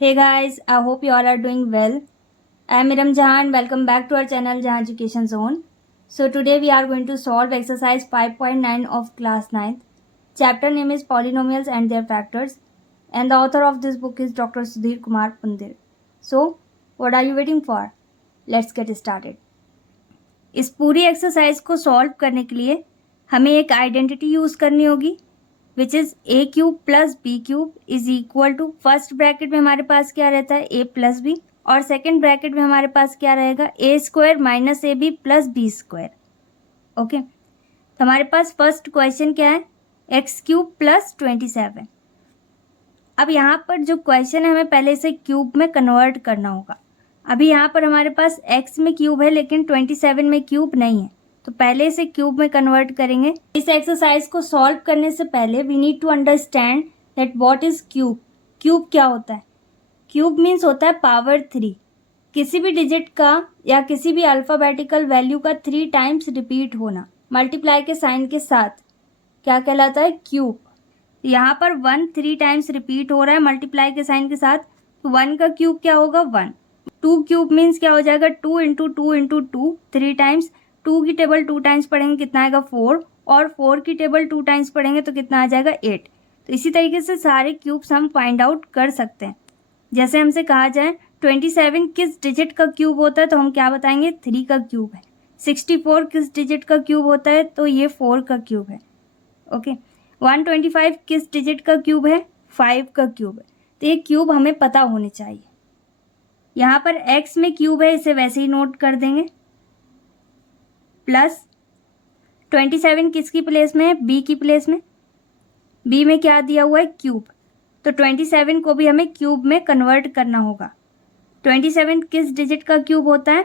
Hey guys, I hope you all are doing well. I am Miram Jahan. Welcome back to our channel Jahan Education Zone. So today we are going to solve exercise 5.9 of class 9th. Chapter name is Polynomials and their factors, and the author of this book is Dr. Sudhir Kumar Pundir. So what are you waiting for? Let's get started. इस पूरी exercise को solve करने के लिए हमें एक identity use करनी होगी which is a cube plus b cube is equal to, first bracket में हमारे पास क्या रहता है ए प्लस बी, और सेकेंड ब्रैकेट में हमारे पास क्या रहेगा a square minus a b plus b square. Okay, तो हमारे पास फर्स्ट क्वेश्चन क्या है, एक्स क्यूब प्लस 27. अब यहाँ पर जो क्वेश्चन है हमें पहले इसे क्यूब में कन्वर्ट करना होगा. अभी यहाँ पर हमारे पास x में क्यूब है लेकिन 27 में क्यूब नहीं है, तो पहले इसे क्यूब में कन्वर्ट करेंगे. इस एक्सरसाइज को सॉल्व करने से पहले we need to understand that what is cube. Cube क्या होता है? क्यूब मीन्स होता है पावर 3. किसी भी डिजिट का या किसी भी अल्फ़ाबेटिकल वैल्यू का 3 टाइम्स रिपीट होना मल्टीप्लाई के साइन के साथ क्या कहलाता है? क्यूब. यहाँ पर 1 3 टाइम्स रिपीट हो रहा है मल्टीप्लाई के साइन के साथ, तो 1 का क्यूब क्या होगा 1. 2 क्यूब मीन्स क्या हो जाएगा 2 इंटू 2 इंटू 2 3 टाइम्स. 2 की टेबल 2 टाइम्स पढ़ेंगे कितना आएगा 4, और 4 की टेबल 2 टाइम्स पढ़ेंगे तो कितना आ जाएगा 8. तो इसी तरीके से सारे क्यूब्स हम फाइंड आउट कर सकते हैं. जैसे हमसे कहा जाए 27 किस डिजिट का क्यूब होता है तो हम क्या बताएंगे 3 का क्यूब है. 64 किस डिजिट का क्यूब होता है तो ये 4 का क्यूब है. ओके, 125 किस डिजिट का क्यूब है 5 का क्यूब है. तो ये क्यूब हमें पता होने चाहिए. यहाँ पर x में क्यूब है, इसे वैसे ही नोट कर देंगे. प्लस 27 किसकी प्लेस में है? b की प्लेस में. b में क्या दिया हुआ है? क्यूब. तो 27 को भी हमें क्यूब में कन्वर्ट करना होगा. 27 किस डिजिट का क्यूब होता है?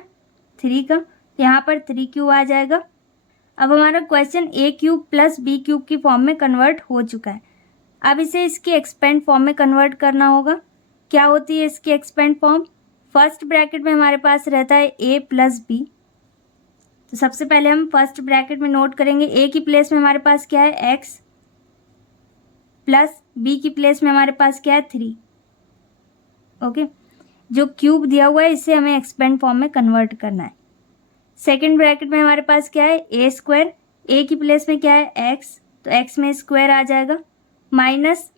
3 का. यहाँ पर 3 क्यूब आ जाएगा. अब हमारा question a cube plus b cube की फॉर्म में कन्वर्ट हो चुका है. अब इसे इसकी एक्सपेंड फॉर्म में कन्वर्ट करना होगा. क्या होती है इसकी एक्सपेंड फॉर्म? फर्स्ट ब्रैकेट में हमारे पास रहता है a प्लस बी. तो सबसे पहले हम फर्स्ट ब्रैकेट में नोट करेंगे a की प्लेस में हमारे पास क्या है x, प्लस b की प्लेस में हमारे पास क्या है 3. ओके, जो क्यूब दिया हुआ है इसे हमें एक्सपेंड फॉर्म में कन्वर्ट करना है. सेकेंड ब्रैकेट में हमारे पास क्या है a स्क्वायर, a की प्लेस में क्या है x, तो x में स्क्वायर आ जाएगा. माइनस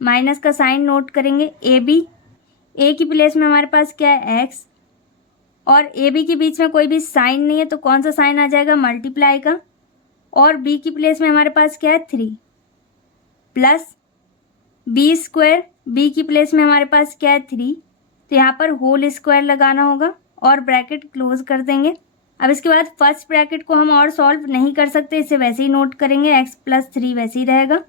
माइनस का साइन नोट करेंगे. a की प्लेस में हमारे पास क्या है x, और ए बी के बीच में कोई भी साइन नहीं है तो कौन सा साइन आ जाएगा? मल्टीप्लाई का. और b की प्लेस में हमारे पास क्या है 3, प्लस b स्क्वायर, b की प्लेस में हमारे पास क्या है 3, तो यहाँ पर होल स्क्वायर लगाना होगा और ब्रैकेट क्लोज कर देंगे. अब इसके बाद फर्स्ट ब्रैकेट को हम और सॉल्व नहीं कर सकते, इसे वैसे ही नोट करेंगे. x प्लस 3 वैसे ही रहेगा.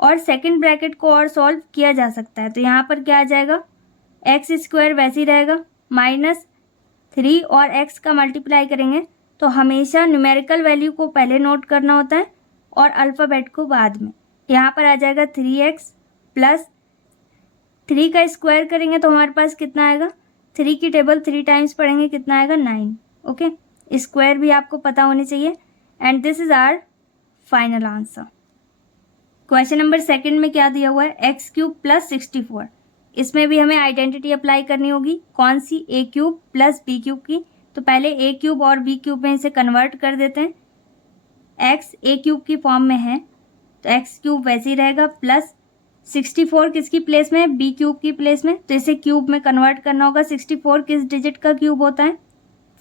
और सेकेंड ब्रैकेट को और सॉल्व किया जा सकता है, तो यहाँ पर क्या आ जाएगा एक्स स्क्वायर वैसे ही रहेगा. माइनस 3 और x का मल्टीप्लाई करेंगे तो हमेशा न्यूमेरिकल वैल्यू को पहले नोट करना होता है और अल्फ़ाबेट को बाद में. यहाँ पर आ जाएगा 3x प्लस 3 का स्क्वायर करेंगे तो हमारे पास कितना आएगा? 3 की टेबल 3 टाइम्स पढ़ेंगे कितना आएगा 9. ओके, स्क्वायर भी आपको पता होनी चाहिए. And this is our final answer. Question number second में क्या दिया हुआ है? X cube plus 64. इसमें भी हमें आइडेंटिटी अप्लाई करनी होगी. कौन सी? A cube plus b cube की. तो पहले ए क्यूब और बी क्यूब में इसे कन्वर्ट कर देते हैं. एक्स ए क्यूब की फॉर्म में है तो एक्स क्यूब वैसे ही रहेगा, प्लस 64 किसकी प्लेस में है? बी क्यूब की प्लेस में, तो इसे क्यूब में कन्वर्ट करना होगा. 64 किस डिजिट का क्यूब होता है?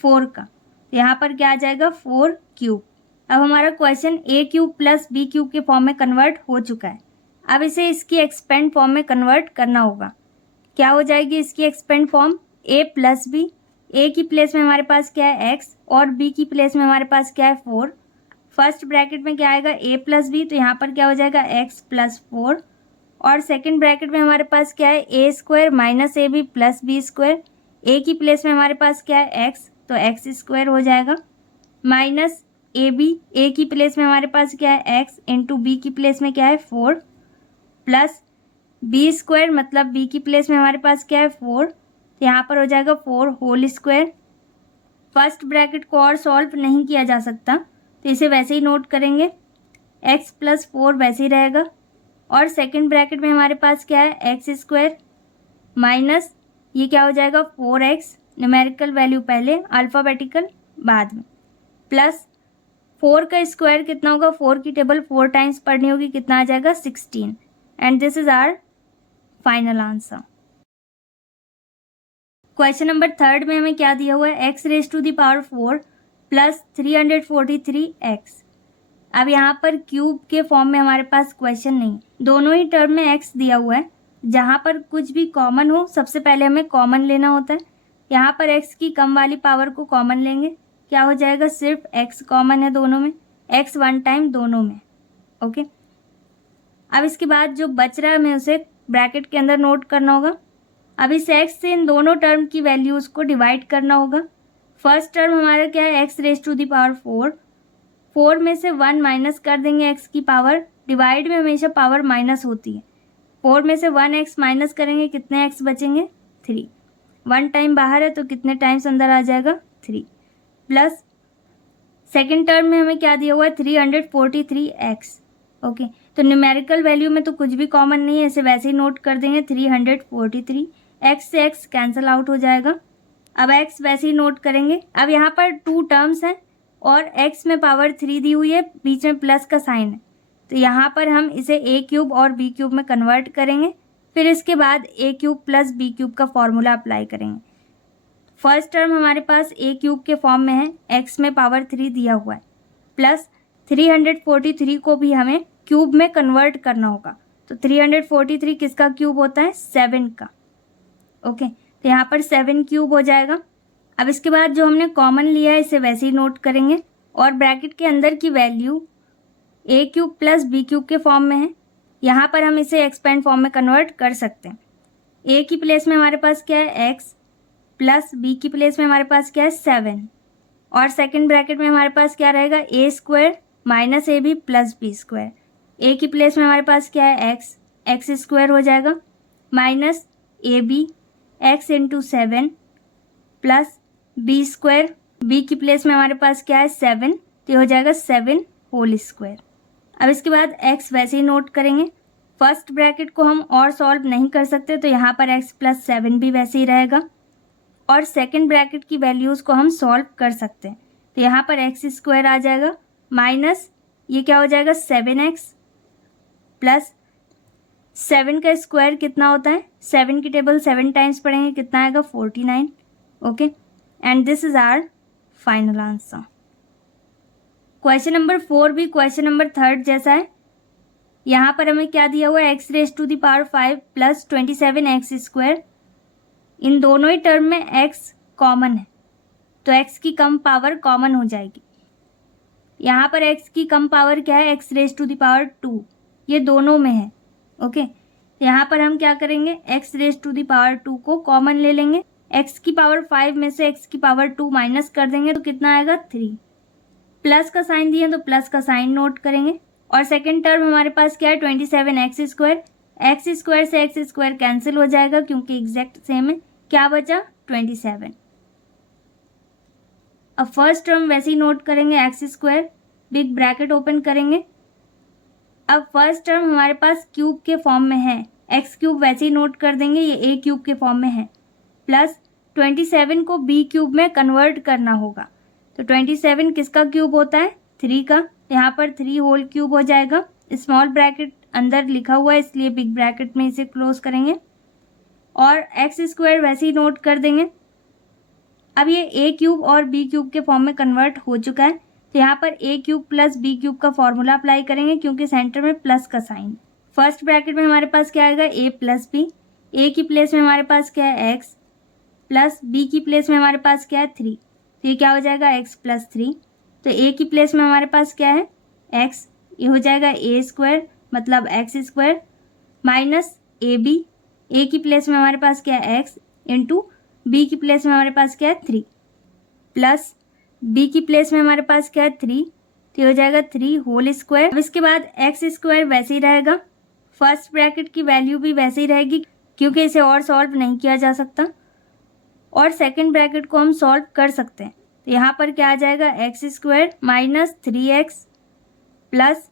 4 का. यहाँ पर क्या आ जाएगा 4 क्यूब. अब हमारा क्वेश्चन ए क्यूब प्लस बी क्यूब के फॉर्म में कन्वर्ट हो चुका है. अब इसे इसकी एक्सपेंड फॉर्म में कन्वर्ट करना होगा. क्या हो जाएगी इसकी expand form? a plus b. A की प्लेस में हमारे पास क्या है x, और b की प्लेस में हमारे पास क्या है 4. फर्स्ट ब्रैकेट में क्या आएगा a प्लस बी, तो यहाँ पर क्या हो जाएगा x प्लस 4. और सेकेंड ब्रैकेट में हमारे पास क्या है a square minus a b plus b square. a की प्लेस में हमारे पास क्या है x, तो x स्क्वायर हो जाएगा. माइनस ए बी, ए की प्लेस में हमारे पास क्या है x इंटू बी की प्लेस में क्या है 4, प्लस बी स्क्वायर मतलब बी की प्लेस में हमारे पास क्या है 4, तो यहाँ पर हो जाएगा 4 होल स्क्वायर. फर्स्ट ब्रैकेट को और सॉल्व नहीं किया जा सकता तो इसे वैसे ही नोट करेंगे. x प्लस 4 वैसे ही रहेगा. और सेकेंड ब्रैकेट में हमारे पास क्या है एक्स स्क्वायर माइनस ये क्या हो जाएगा 4x, न्यूमेरिकल वैल्यू पहले, अल्फ़ाबेटिकल बाद में, प्लस 4 का स्क्वायर कितना होगा, 4 की टेबल 4 टाइम्स पढ़नी होगी, कितना आ जाएगा 16। And this is our final answer. Question number 3 में हमें क्या दिया हुआ है, x raise to the power 4 plus 343x। अब यहाँ पर क्यूब के फॉर्म में हमारे पास क्वेश्चन नहीं, दोनों ही टर्म में x दिया हुआ है, जहाँ पर कुछ भी कॉमन हो सबसे पहले हमें कॉमन लेना होता है। यहाँ पर x की कम वाली पावर को कॉमन लेंगे, क्या हो जाएगा, सिर्फ x कॉमन है दोनों में, x 1 टाइम दोनों में। ओके, अब इसके बाद जो बच रहा है हमें उसे ब्रैकेट के अंदर नोट करना होगा। अब इस x से इन दोनों टर्म की वैल्यूज़ को डिवाइड करना होगा। फर्स्ट टर्म हमारा क्या है, x raise to the power 4, 4 में से 1 माइनस कर देंगे x की पावर, डिवाइड में हमेशा पावर माइनस होती है, 4 में से 1x माइनस करेंगे, कितने x बचेंगे 3, 1 टाइम बाहर है तो कितने टाइम्स अंदर आ जाएगा 3, प्लस सेकेंड टर्म में हमें क्या दिया हुआ है 343x। ओके, तो न्यूमेरिकल वैल्यू में तो कुछ भी कॉमन नहीं है, इसे वैसे ही नोट कर देंगे 343, x से x कैंसिल आउट हो जाएगा। अब x वैसे ही नोट करेंगे। अब यहाँ पर 2 टर्म्स हैं और x में पावर 3 दी हुई है, बीच में प्लस का साइन है, तो यहाँ पर हम इसे a क्यूब और b क्यूब में कन्वर्ट करेंगे, फिर इसके बाद a cube plus b cube का फॉर्मूला अप्लाई करेंगे। फर्स्ट टर्म हमारे पास a क्यूब के फॉर्म में है, x में पावर 3 दिया हुआ है, प्लस 343 को भी हमें क्यूब में कन्वर्ट करना होगा, तो 343 किसका क्यूब होता है, 7 का। ओके, तो यहाँ पर 7 क्यूब हो जाएगा। अब इसके बाद जो हमने कॉमन लिया है इसे वैसे ही नोट करेंगे, और ब्रैकेट के अंदर की value a cube plus b cube के फॉर्म में है, यहाँ पर हम इसे एक्सपेंड फॉर्म में कन्वर्ट कर सकते हैं। a की प्लेस में हमारे पास क्या है x, प्लस b की प्लेस में हमारे पास क्या है 7, और सेकंड ब्रैकेट में हमारे पास क्या रहेगा a square minus a b plus b square. a की प्लेस में हमारे पास क्या है x स्क्वायर हो जाएगा, minus a b x into 7 plus b square, b की प्लेस में हमारे पास क्या है 7, तो हो जाएगा 7 होल स्क्वायर। अब इसके बाद x वैसे ही नोट करेंगे। फर्स्ट ब्रैकेट को हम और सॉल्व नहीं कर सकते, तो यहाँ पर x प्लस 7 भी वैसे ही रहेगा, और सेकंड ब्रैकेट की वैल्यूज़ को हम सॉल्व कर सकते हैं, तो यहाँ पर x स्क्वायर आ जाएगा, माइनस ये क्या हो जाएगा 7x, प्लस 7 का स्क्वायर कितना होता है, 7 की टेबल 7 टाइम्स पढ़ेंगे, कितना आएगा 49। Okay, and this is our final answer. Question number 4 भी क्वेश्चन नंबर 3 जैसा है। यहाँ पर हमें क्या दिया हुआ है, x raise to the power 5 plus 27x square. इन दोनों ही टर्म में x कॉमन है, तो x की कम पावर कॉमन हो जाएगी। यहाँ पर x की कम पावर क्या है, x raise to the power 2, ये दोनों में है। ओके, यहाँ पर हम क्या करेंगे, x raise to the power 2 को कॉमन ले लेंगे, x की पावर 5 में से x की पावर 2 माइनस कर देंगे, तो कितना आएगा 3, प्लस का साइन दिए तो प्लस का साइन नोट करेंगे, और सेकेंड टर्म हमारे पास क्या है 27x स्क्वायर, x स्क्वायर से x स्क्वायर कैंसिल हो जाएगा क्योंकि एग्जैक्ट सेम है, क्या बचा 27। अब फर्स्ट टर्म वैसे ही नोट करेंगे, x square, big bracket open करेंगे। अब फर्स्ट टर्म हमारे पास क्यूब के फॉर्म में है, एक्स क्यूब वैसे ही नोट कर देंगे, ये ए क्यूब के फॉर्म में है, प्लस 27 को बी क्यूब में कन्वर्ट करना होगा, तो 27 किसका क्यूब होता है 3 का, यहाँ पर 3 होल क्यूब हो जाएगा। स्मॉल ब्रैकेट अंदर लिखा हुआ है इसलिए बिग ब्रैकेट में इसे क्लोज करेंगे, और एक्स स्क्वायर वैसे ही नोट कर देंगे। अब ये ए क्यूब और बी क्यूब के फॉर्म में कन्वर्ट हो चुका है, तो यहाँ पर ए क्यूब प्लस बी क्यूब का फॉर्मूला अप्लाई करेंगे क्योंकि सेंटर में प्लस का साइन। फर्स्ट ब्रैकेट में हमारे पास क्या आएगा, ए प्लस बी, ए की प्लेस में हमारे पास क्या है एक्स, प्लस बी की प्लेस में हमारे पास क्या है 3, तो ये क्या हो जाएगा एक्स प्लस 3, तो ए की प्लेस में हमारे पास क्या है एक्स, ये हो जाएगा ए स्क्वायर मतलब x square, minus a b, a की प्लेस में हमारे पास क्या है एक्स, इंटू बी की प्लेस में हमारे पास क्या है 3, प्लस बी की प्लेस में हमारे पास क्या है 3, तो हो जाएगा 3 होल स्क्वायर। अब इसके बाद एक्स स्क्वायर वैसे ही रहेगा, फर्स्ट ब्रैकेट की वैल्यू भी वैसे ही रहेगी क्योंकि इसे और सॉल्व नहीं किया जा सकता, और सेकंड ब्रैकेट को हम सॉल्व कर सकते हैं, तो यहाँ पर क्या आ जाएगा x square minus 3x plus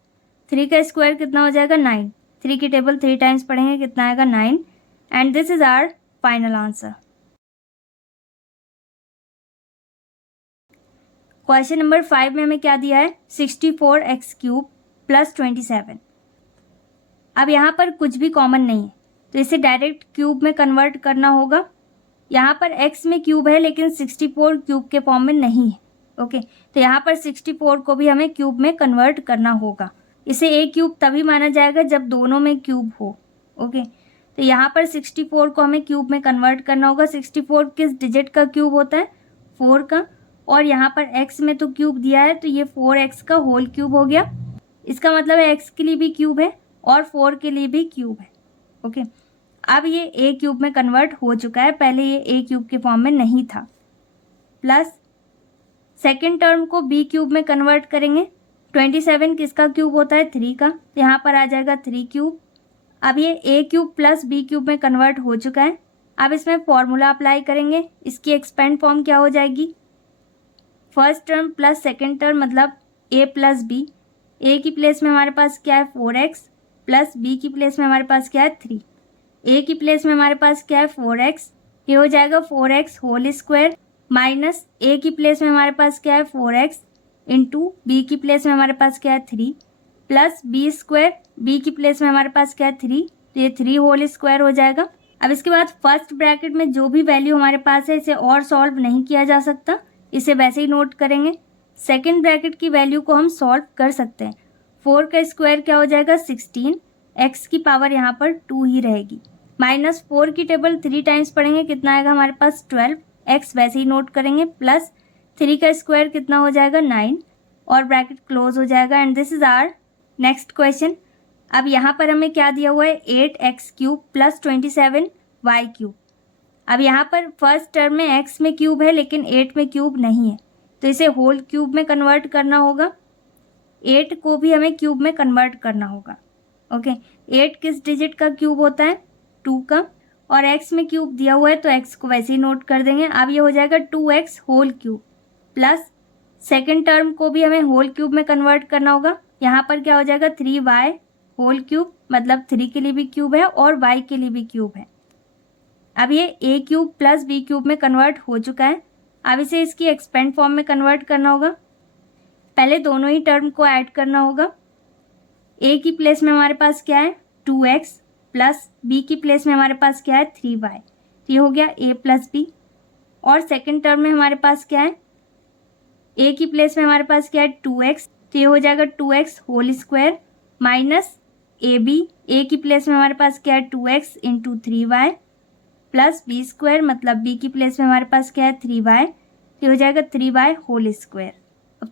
3 का स्क्वायर कितना हो जाएगा 9, 3 की टेबल 3 टाइम्स पढ़ेंगे कितना आएगा 9, and this is our final answer. Question number 5 में हमें क्या दिया है, 64x³ प्लस 27। अब यहाँ पर कुछ भी कॉमन नहीं है तो इसे डायरेक्ट क्यूब में कन्वर्ट करना होगा। यहाँ पर x में क्यूब है लेकिन 64 क्यूब के फॉर्म में नहीं है। ओके, तो यहाँ पर 64 को भी हमें क्यूब में कन्वर्ट करना होगा। इसे a क्यूब तभी माना जाएगा जब दोनों में क्यूब हो। ओके, तो यहाँ पर 64 को हमें क्यूब में कन्वर्ट करना होगा। 64 किस डिजिट का क्यूब होता है, 4 का, और यहाँ पर x में तो क्यूब दिया है तो ये 4x का होल क्यूब हो गया। इसका मतलब है x के लिए भी क्यूब है और 4 के लिए भी क्यूब है। ओके, अब ये a क्यूब में कन्वर्ट हो चुका है, पहले ये a क्यूब के फॉर्म में नहीं था। प्लस सेकेंड टर्म को b क्यूब में कन्वर्ट करेंगे। 27 किसका क्यूब होता है, 3 का, तो यहाँ पर आ जाएगा 3 क्यूब। अब ये a cube plus b cube में कन्वर्ट हो चुका है। अब इसमें फॉर्मूला अप्लाई करेंगे। इसकी एक्सपेंड फॉर्म क्या हो जाएगी, first term plus second term मतलब a प्लस b। a की प्लेस में हमारे पास क्या है 4x, प्लस b की प्लेस में हमारे पास क्या है 3। a की प्लेस में हमारे पास क्या है 4x, ये हो जाएगा 4x whole square, minus a की प्लेस में हमारे पास क्या है 4x इंटू b की प्लेस में हमारे पास क्या है 3, प्लस b स्क्वायर, b की प्लेस में हमारे पास क्या है 3, तो ये 3 होल स्क्वायर हो जाएगा। अब इसके बाद फर्स्ट ब्रैकेट में जो भी वैल्यू हमारे पास है इसे और सॉल्व नहीं किया जा सकता, इसे वैसे ही नोट करेंगे। सेकेंड ब्रैकेट की वैल्यू को हम सॉल्व कर सकते हैं। 4 का स्क्वायर क्या हो जाएगा 16, x की पावर यहाँ पर 2 ही रहेगी, माइनस 4 की टेबल 3 टाइम्स पढ़ेंगे, कितना आएगा हमारे पास 12, x वैसे ही नोट करेंगे, प्लस 3 का स्क्वायर कितना हो जाएगा 9, और ब्रैकेट क्लोज हो जाएगा। And this is our next question. अब यहाँ पर हमें क्या दिया हुआ है, 8x³ प्लस 27y³। अब यहाँ पर फर्स्ट टर्म में x में क्यूब है लेकिन 8 में क्यूब नहीं है, तो इसे होल क्यूब में कन्वर्ट करना होगा। 8 को भी हमें क्यूब में कन्वर्ट करना होगा। ओके, 8 किस डिजिट का क्यूब होता है, 2 का, और x में क्यूब दिया हुआ है तो x को वैसे ही नोट कर देंगे। अब ये हो जाएगा 2x whole cube, plus second term को भी हमें होल क्यूब में कन्वर्ट करना होगा। यहाँ पर क्या हो जाएगा 3y होल क्यूब, मतलब 3 के लिए भी क्यूब है और y के लिए भी क्यूब है। अब ये a cube plus b cube में कन्वर्ट हो चुका है। अब इसे इसकी एक्सपेंड फॉर्म में कन्वर्ट करना होगा। पहले दोनों ही टर्म को ऐड करना होगा। a की प्लेस में हमारे पास क्या है 2x, प्लस b की प्लेस में हमारे पास क्या है 3y, तो ये हो गया a प्लस b। और सेकेंड टर्म में हमारे पास क्या है, a की प्लेस में हमारे पास क्या है 2x, तो ये हो जाएगा 2x whole square, minus ab, a की प्लेस में हमारे पास क्या है 2x into 3y, plus b square, मतलब b की प्लेस में हमारे पास क्या है 3y, तो हो जाएगा 3y whole square.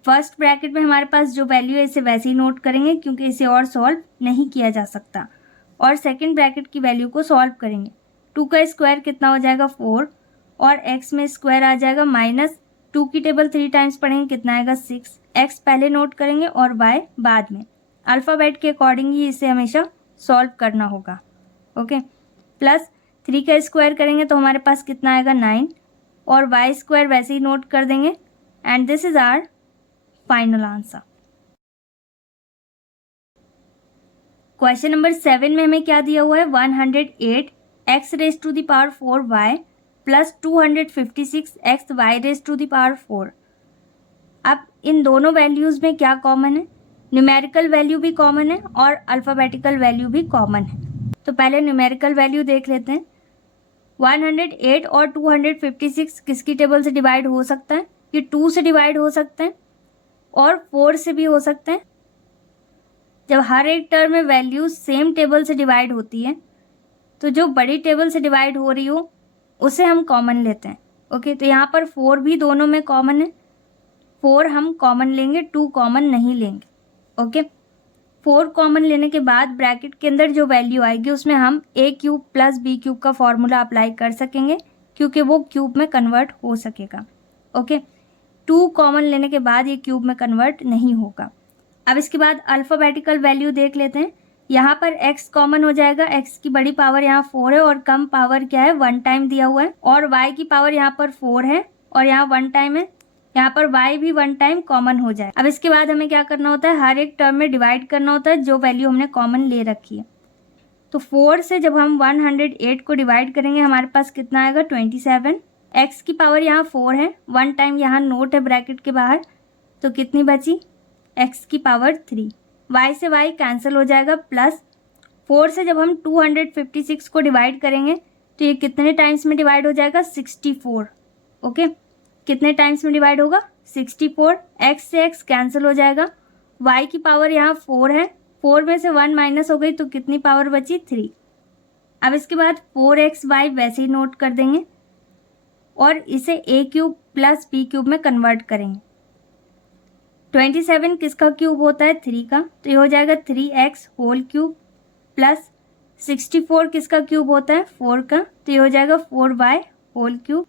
First bracket में हमारे पास जो वैल्यू है इसे वैसे ही नोट करेंगे क्योंकि इसे और सॉल्व नहीं किया जा सकता। और सेकंड ब्रैकेट की वैल्यू को सॉल्व करेंगे। 2 का स्क्वायर कितना हो जाएगा 4, और x में स्क्वायर आ जाएगा, माइनस 2 की टेबल 3 टाइम्स पढ़ेंगे, कितना आएगा 6। x पहले नोट करेंगे और y बाद में। अल्फ़ाबेट के अकॉर्डिंग ही इसे हमेशा सॉल्व करना होगा। ओके, प्लस 3 का स्क्वायर करेंगे तो हमारे पास कितना आएगा 9, और y स्क्वायर वैसे ही नोट कर देंगे। And this is our final answer. Question number 7 में हमें क्या दिया हुआ है, 108 x raise to the power 4y plus 256 x y raise to the power 4। अब इन दोनों वैल्यूज में क्या कॉमन है, न्यूमेरिकल वैल्यू भी कॉमन है और अल्फ़ाबेटिकल वैल्यू भी कॉमन है। तो पहले न्यूमेरिकल वैल्यू देख लेते हैं। 108 और 256 किसकी टेबल से डिवाइड हो सकता है, ये 2 से डिवाइड हो सकते हैं और 4 से भी हो सकते हैं। जब हर एक टर्म में वैल्यू सेम टेबल से डिवाइड होती है तो जो बड़ी टेबल से डिवाइड हो रही हो उसे हम कॉमन लेते हैं। ओके, तो यहाँ पर 4 भी दोनों में कॉमन है, 4 हम कॉमन लेंगे, 2 कॉमन नहीं लेंगे। ओके, 4 कॉमन लेने के बाद ब्रैकेट के अंदर जो वैल्यू आएगी उसमें हम a cube plus b cube का फॉर्मूला अप्लाई कर सकेंगे क्योंकि वो क्यूब में कन्वर्ट हो सकेगा। ओके, 2 कॉमन लेने के बाद ये क्यूब में कन्वर्ट नहीं होगा। अब इसके बाद अल्फ़ाबेटिकल वैल्यू देख लेते हैं। यहाँ पर x कॉमन हो जाएगा, x की बड़ी पावर यहाँ 4 है और कम पावर क्या है 1 टाइम दिया हुआ है, और y की पावर यहाँ पर 4 है और यहाँ 1 टाइम है, यहाँ पर y भी 1 टाइम कॉमन हो जाए। अब इसके बाद हमें क्या करना होता है, हर एक टर्म में डिवाइड करना होता है जो वैल्यू हमने कॉमन ले रखी है। तो 4 से जब हम 108 को डिवाइड करेंगे हमारे पास कितना आएगा 27। एक्स की पावर यहाँ 4 है, 1 टाइम यहाँ नोट है ब्रैकेट के बाहर, तो कितनी बची एक्स की पावर 3। वाई से वाई कैंसिल हो जाएगा, प्लस 4 से जब हम 256 को डिवाइड करेंगे तो ये कितने टाइम्स में डिवाइड हो जाएगा 64। ओके, कितने टाइम्स में डिवाइड होगा 64। एक्स से एक्स कैंसिल हो जाएगा, वाई की पावर यहाँ 4 है, 4 में से 1 माइनस हो गई तो कितनी पावर बची 3। अब इसके बाद 4xy वैसे ही नोट कर देंगे और इसे a cube plus b cube में कन्वर्ट करेंगे। 27 किसका क्यूब होता है 3 का, तो ये हो जाएगा 3x होल क्यूब प्लस 64 किसका क्यूब होता है 4 का, तो ये हो जाएगा 4y होल क्यूब।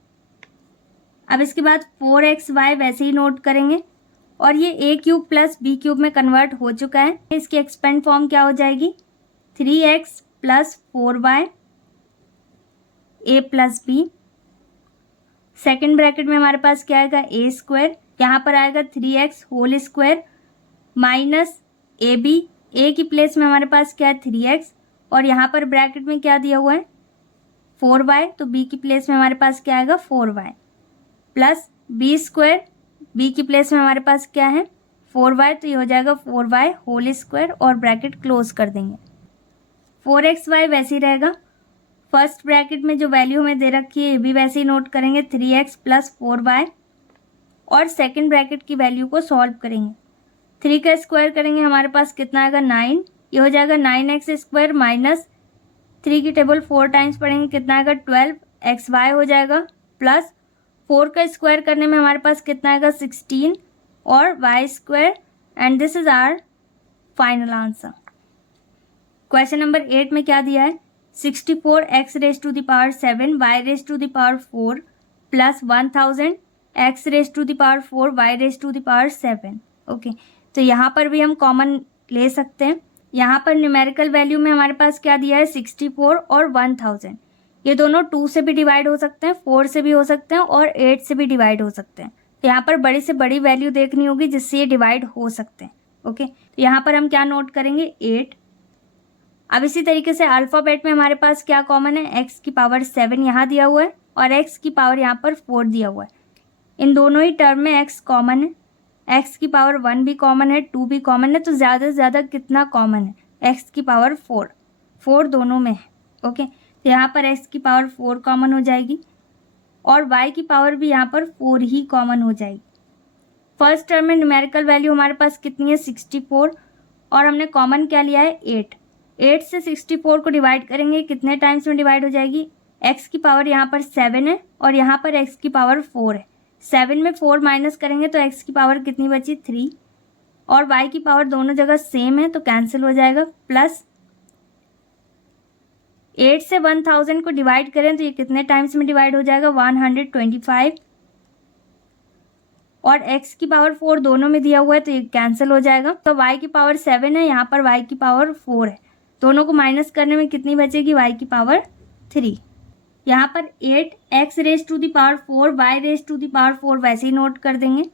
अब इसके बाद 4xy वैसे ही नोट करेंगे और ये a cube plus b cube में कन्वर्ट हो चुका है। इसकी एक्सपेंड फॉर्म क्या हो जाएगी 3x plus 4y a plus b। Second bracket में हमारे पास क्या आएगा a स्क्वायर, यहाँ पर आएगा 3x whole square minus a b, a की प्लेस में हमारे पास क्या है 3x और यहाँ पर ब्रैकेट में क्या दिया हुआ है 4y, तो b की प्लेस में हमारे पास क्या आएगा 4y plus b square, b की प्लेस में हमारे पास क्या है 4y, तो ये हो जाएगा 4y होल स्क्वायर और ब्रैकेट क्लोज कर देंगे। 4xy वैसे ही रहेगा, फर्स्ट ब्रैकेट में जो वैल्यू हमें दे रखी है ये भी वैसे ही नोट करेंगे 3x प्लस 4y और सेकेंड ब्रैकेट की वैल्यू को सॉल्व करेंगे। 3 का स्क्वायर करेंगे हमारे पास कितना आएगा 9, ये हो जाएगा 9x स्क्वायर माइनस 3 की टेबल 4 टाइम्स पढ़ेंगे कितना आएगा 12xy हो जाएगा प्लस 4 का स्क्वायर करने में हमारे पास कितना आएगा 16 और y square, and this is our final answer. Question number 8 में क्या दिया है 64x raise to the power 7 y raise to the power 4 plus 1000 x raise to the power 4 y raise to the power 7। Okay, तो यहाँ पर भी हम common ले सकते हैं। यहाँ पर न्यूमेरिकल वैल्यू में हमारे पास क्या दिया है 64 और 1000, ये दोनों 2 से भी डिवाइड हो सकते हैं, 4 से भी हो सकते हैं और 8 से भी डिवाइड हो सकते हैं। तो यहाँ पर बड़ी से बड़ी वैल्यू देखनी होगी जिससे ये डिवाइड हो सकते हैं। ओके, तो यहाँ पर हम क्या नोट करेंगे 8। अब इसी तरीके से अल्फ़ाबेट में हमारे पास क्या कॉमन है x की पावर 7 यहाँ दिया हुआ है और x की पावर यहाँ पर 4 दिया हुआ है। इन दोनों ही टर्म में x कॉमन है, x की पावर 1 भी कॉमन है, 2 भी कॉमन है, तो ज़्यादा से ज़्यादा कितना कॉमन है x की पावर 4 दोनों में है। ओके, तो यहाँ पर x की पावर 4 कॉमन हो जाएगी और y की पावर भी यहाँ पर 4 ही कॉमन हो जाएगी। फर्स्ट टर्म में न्यूमेरिकल वैल्यू हमारे पास कितनी है 64 और हमने कॉमन क्या लिया है 8। 8 से 64 को डिवाइड करेंगे कितने टाइम्स में डिवाइड हो जाएगी, x की पावर यहाँ पर 7 है और यहाँ पर x की पावर 4 है। 7 में 4 माइनस करेंगे तो x की पावर कितनी बची 3 और y की पावर दोनों जगह सेम है तो कैंसिल हो जाएगा, प्लस 8 से 1000 को डिवाइड करें तो ये कितने टाइम्स में डिवाइड हो जाएगा 125 और x की पावर 4 दोनों में दिया हुआ है तो ये कैंसिल हो जाएगा। तो y की पावर 7 है, यहाँ पर y की पावर 4 है, दोनों को माइनस करने में कितनी बचेगी y की पावर 3। यहाँ पर 8x raise to the power 4 y raise to the power 4 वैसे ही नोट कर देंगे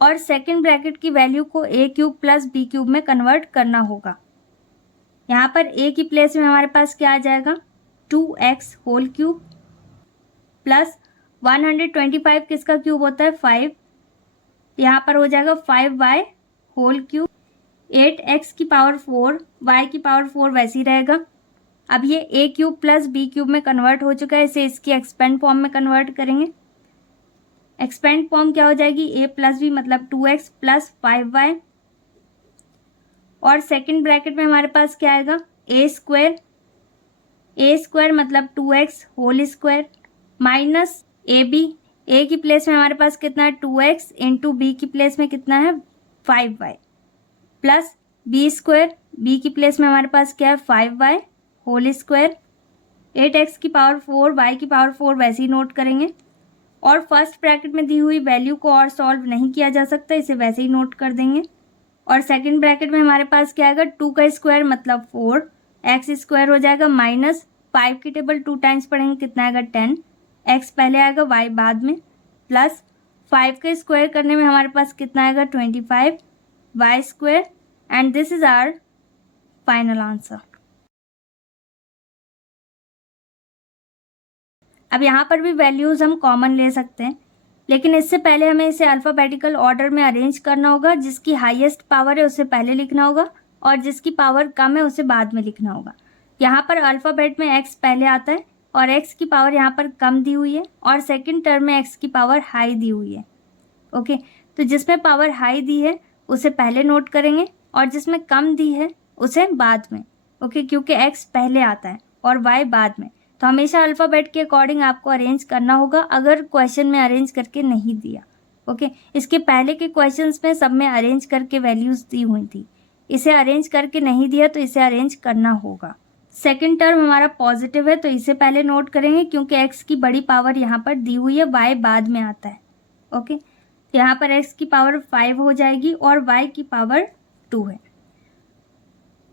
और सेकेंड ब्रैकेट की वैल्यू को a cube plus b cube में कन्वर्ट करना होगा। यहाँ पर a की प्लेस में हमारे पास क्या आ जाएगा 2x होल क्यूब प्लस 125 किसका क्यूब होता है 5, यहाँ पर हो जाएगा 5y होल क्यूब। 8x की पावर 4 y की पावर 4 वैसे ही रहेगा। अब ये a cube plus b cube में कन्वर्ट हो चुका है, इसे इसकी एक्सपेंड फॉर्म में कन्वर्ट करेंगे। एक्सपेंड फॉर्म क्या हो जाएगी a प्लस b मतलब 2x प्लस 5y और सेकेंड ब्रैकेट में हमारे पास क्या आएगा a स्क्वायर मतलब 2x whole square minus a की प्लेस में हमारे पास कितना है 2x इंटू b की प्लेस में कितना है 5y plus b square, b की प्लेस में हमारे पास क्या है 5y होल स्क्वायर। 8x की पावर 4 y की पावर 4 वैसे ही नोट करेंगे और फर्स्ट ब्रैकेट में दी हुई वैल्यू को और सॉल्व नहीं किया जा सकता, इसे वैसे ही नोट कर देंगे। और सेकंड ब्रैकेट में हमारे पास क्या आएगा 2 का स्क्वायर मतलब 4, x स्क्वायर हो जाएगा माइनस 5 की टेबल 2 टाइम्स पढ़ेंगे कितना आएगा 10, x पहले आएगा y बाद में, प्लस 5 का स्क्वायर करने में हमारे पास कितना आएगा 25 y square, and this is our final answer. अब यहाँ पर भी वैल्यूज़ हम कॉमन ले सकते हैं, लेकिन इससे पहले हमें इसे अल्फ़ाबेटिकल ऑर्डर में अरेंज करना होगा। जिसकी हाईएस्ट पावर है उसे पहले लिखना होगा और जिसकी पावर कम है उसे बाद में लिखना होगा। यहाँ पर अल्फ़ाबेट में x पहले आता है और x की पावर यहाँ पर कम दी हुई है और सेकंड टर्म में x की पावर हाई दी हुई है। ओके, तो जिसमें पावर हाई दी है उसे पहले नोट करेंगे और जिसमें कम दी है उसे बाद में। ओके, क्योंकि x पहले आता है और y बाद में, तो हमेशा अल्फ़ाबेट के अकॉर्डिंग आपको अरेंज करना होगा अगर क्वेश्चन में अरेंज करके नहीं दिया। ओके, इसके पहले के क्वेश्चंस में सब में अरेंज करके वैल्यूज़ दी हुई थी, इसे अरेंज करके नहीं दिया तो इसे अरेंज करना होगा। सेकंड टर्म हमारा पॉजिटिव है तो इसे पहले नोट करेंगे क्योंकि x की बड़ी पावर यहाँ पर दी हुई है, y बाद में आता है। ओके, यहाँ पर x की पावर 5 हो जाएगी और y की पावर 2 है।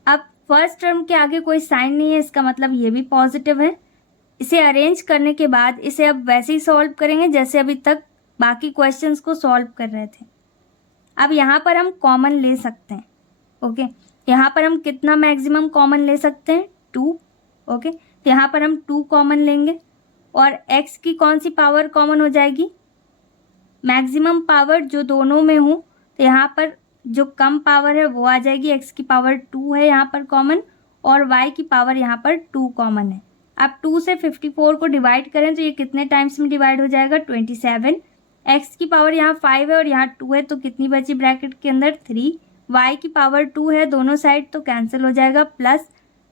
अब फर्स्ट टर्म के आगे कोई साइन नहीं है, इसका मतलब ये भी पॉजिटिव है। इसे अरेंज करने के बाद इसे अब वैसे ही सॉल्व करेंगे जैसे अभी तक बाकी क्वेश्चंस को सॉल्व कर रहे थे। अब यहाँ पर हम कॉमन ले सकते हैं। ओके, यहाँ पर हम कितना मैक्सिमम कॉमन ले सकते हैं? 2। ओके, तो यहाँ पर हम 2 कॉमन लेंगे और x की कौन सी पावर कॉमन हो जाएगी? मैक्सिमम पावर जो दोनों में हो, तो यहाँ पर जो कम पावर है वो आ जाएगी। x की पावर 2 है यहाँ पर कॉमन और y की पावर यहाँ पर 2 कॉमन है। अब 2 से 54 को डिवाइड करें तो ये कितने टाइम्स में डिवाइड हो जाएगा? 27। x की पावर यहाँ 5 है और यहाँ 2 है तो कितनी बची ब्रैकेट के अंदर? 3। y की पावर 2 है, दोनों साइड तो कैंसिल हो जाएगा। प्लस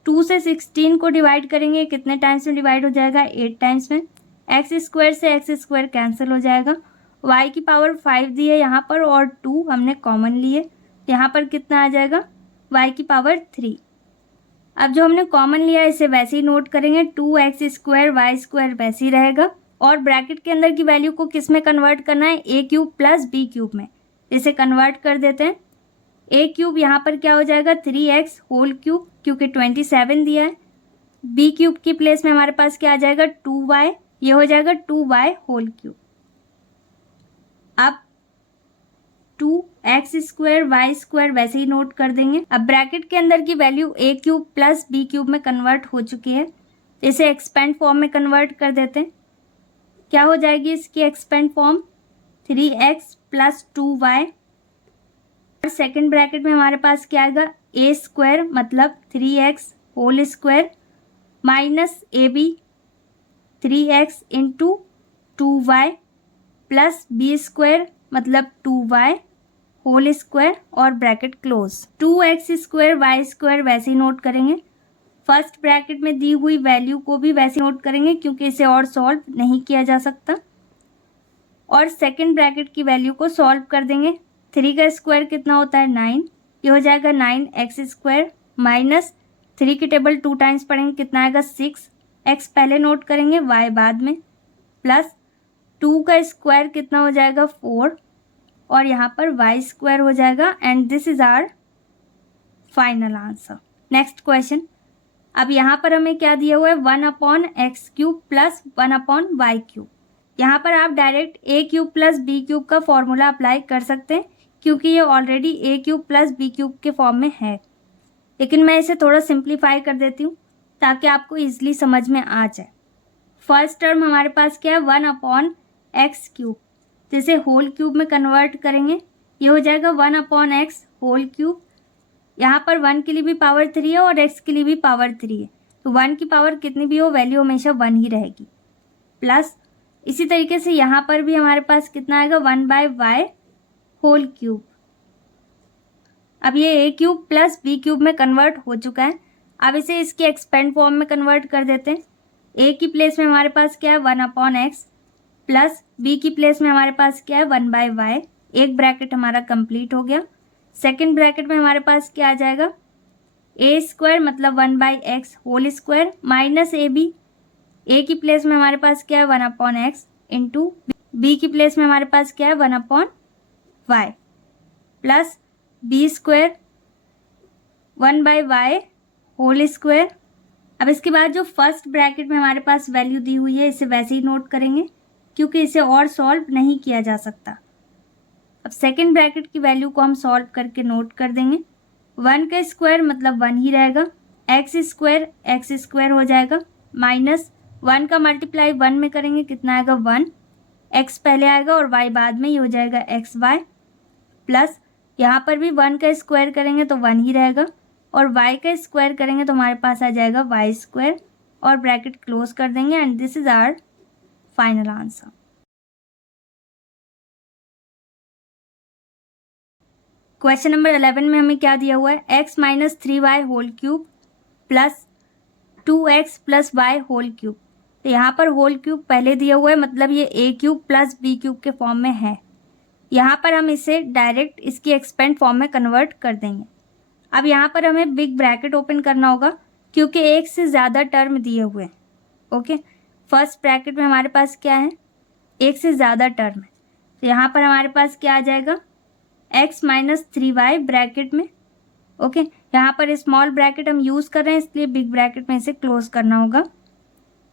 2 से 16 को डिवाइड करेंगे, कितने टाइम्स में डिवाइड हो जाएगा? 8 टाइम्स में। एक्स स्क्वायर से एक्स स्क्वायर कैंसिल हो जाएगा। y की पावर 5 दी है यहाँ पर और 2 हमने कॉमन लिए, यहाँ पर कितना आ जाएगा? y की पावर 3। अब जो हमने कॉमन लिया इसे वैसे ही नोट करेंगे, 2x स्क्वायर वाई स्क्वायर वैसे ही रहेगा और ब्रैकेट के अंदर की वैल्यू को किस में कन्वर्ट करना है? a cube plus b cube में। इसे कन्वर्ट कर देते हैं। a क्यूब यहाँ पर क्या हो जाएगा? 3x होल क्यूब, क्योंकि 27 दिया है। b क्यूब की प्लेस में हमारे पास क्या आ जाएगा? 2y, ये हो जाएगा 2y होल क्यूब। अब 2x स्क्वायर वाई स्क्वायर वैसे ही नोट कर देंगे। अब ब्रैकेट के अंदर की value a cube plus b cube में कन्वर्ट हो चुकी है, इसे एक्सपेंड फॉर्म में कन्वर्ट कर देते हैं। क्या हो जाएगी इसकी expand form? 3x plus 2y और सेकेंड ब्रैकेट में हमारे पास क्या आएगा? a स्क्वायर मतलब 3x whole square minus ab 3x into 2y plus b square मतलब 2y होल स्क्वायर और bracket close. 2x square y square वैसे ही नोट करेंगे। फर्स्ट ब्रैकेट में दी हुई वैल्यू को भी वैसे नोट करेंगे क्योंकि इसे और सॉल्व नहीं किया जा सकता। और सेकंड ब्रैकेट की वैल्यू को सॉल्व कर देंगे। 3 का स्क्वायर कितना होता है? 9, ये हो जाएगा 9x स्क्वायर माइनस 3 की टेबल 2 टाइम्स पढ़ेंगे, कितना आएगा? 6। x पहले नोट करेंगे, y बाद में, प्लस 2 का स्क्वायर कितना हो जाएगा? 4 और यहाँ पर y स्क्वायर हो जाएगा। And this is our final answer. Next question. अब यहाँ पर हमें क्या दिया हुआ है? 1/x cube plus 1/y cube. यहाँ पर आप direct a cube plus b cube का फॉर्मूला अप्लाई कर सकते हैं क्योंकि ये already a cube plus b cube के फॉर्म में है, लेकिन मैं इसे थोड़ा सिंप्लीफाई कर देती हूँ ताकि आपको ईजिली समझ में आ जाए। फर्स्ट टर्म हमारे पास क्या है? 1/x क्यूब, जिसे होल क्यूब में कन्वर्ट करेंगे, ये हो जाएगा 1/x होल क्यूब। यहाँ पर 1 के लिए भी पावर 3 है और x के लिए भी पावर 3 है, तो 1 की पावर कितनी भी हो वैल्यू हमेशा 1 ही रहेगी। प्लस इसी तरीके से यहाँ पर भी हमारे पास कितना आएगा? 1/y whole cube. अब ये a cube plus b cube में कन्वर्ट हो चुका है। अब इसे इसके एक्सपेंड फॉर्म में कन्वर्ट कर देते हैं। a की प्लेस में हमारे पास क्या है? 1/x प्लस b की प्लेस में हमारे पास क्या है? 1/y। एक ब्रैकेट हमारा कंप्लीट हो गया। सेकंड ब्रैकेट में हमारे पास क्या आ जाएगा? a स्क्वायर मतलब 1/x whole square minus ab। a की प्लेस में हमारे पास क्या है? 1/x इंटू b की प्लेस में हमारे पास क्या है? 1/y plus b square 1/y whole square. अब इसके बाद जो फर्स्ट ब्रैकेट में हमारे पास वैल्यू दी हुई है इसे वैसे ही नोट करेंगे क्योंकि इसे और सॉल्व नहीं किया जा सकता। अब सेकंड ब्रैकेट की वैल्यू को हम सॉल्व करके नोट कर देंगे। 1 का स्क्वायर मतलब 1 ही रहेगा, x स्क्वायर हो जाएगा माइनस 1 का मल्टीप्लाई 1 में करेंगे कितना आएगा 1, x पहले आएगा और y बाद में, ये हो जाएगा xy, प्लस यहाँ पर भी 1 का स्क्वायर करेंगे तो 1 ही रहेगा और y का स्क्वायर करेंगे तो हमारे पास आ जाएगा y स्क्वायर और ब्रैकेट क्लोज कर देंगे and this is our final answer. Question number 11 में हमें क्या दिया हुआ है, x minus 3y whole cube plus 2x plus y whole cube. तो यहाँ पर होल क्यूब पहले दिया हुआ है, मतलब ये a cube plus b cube के फॉर्म में है। यहाँ पर हम इसे डायरेक्ट इसकी एक्सपेंड फॉर्म में कन्वर्ट कर देंगे। अब यहाँ पर हमें बिग ब्रैकेट ओपन करना होगा क्योंकि एक से ज़्यादा टर्म दिए हुए हैं। ओके, फर्स्ट ब्रैकेट में हमारे पास क्या है, एक से ज़्यादा टर्म है, तो यहाँ पर हमारे पास क्या आ जाएगा x माइनस 3y ब्रैकेट में। ओके, यहाँ पर स्मॉल ब्रैकेट हम यूज़ कर रहे हैं इसलिए बिग ब्रैकेट में इसे क्लोज करना होगा,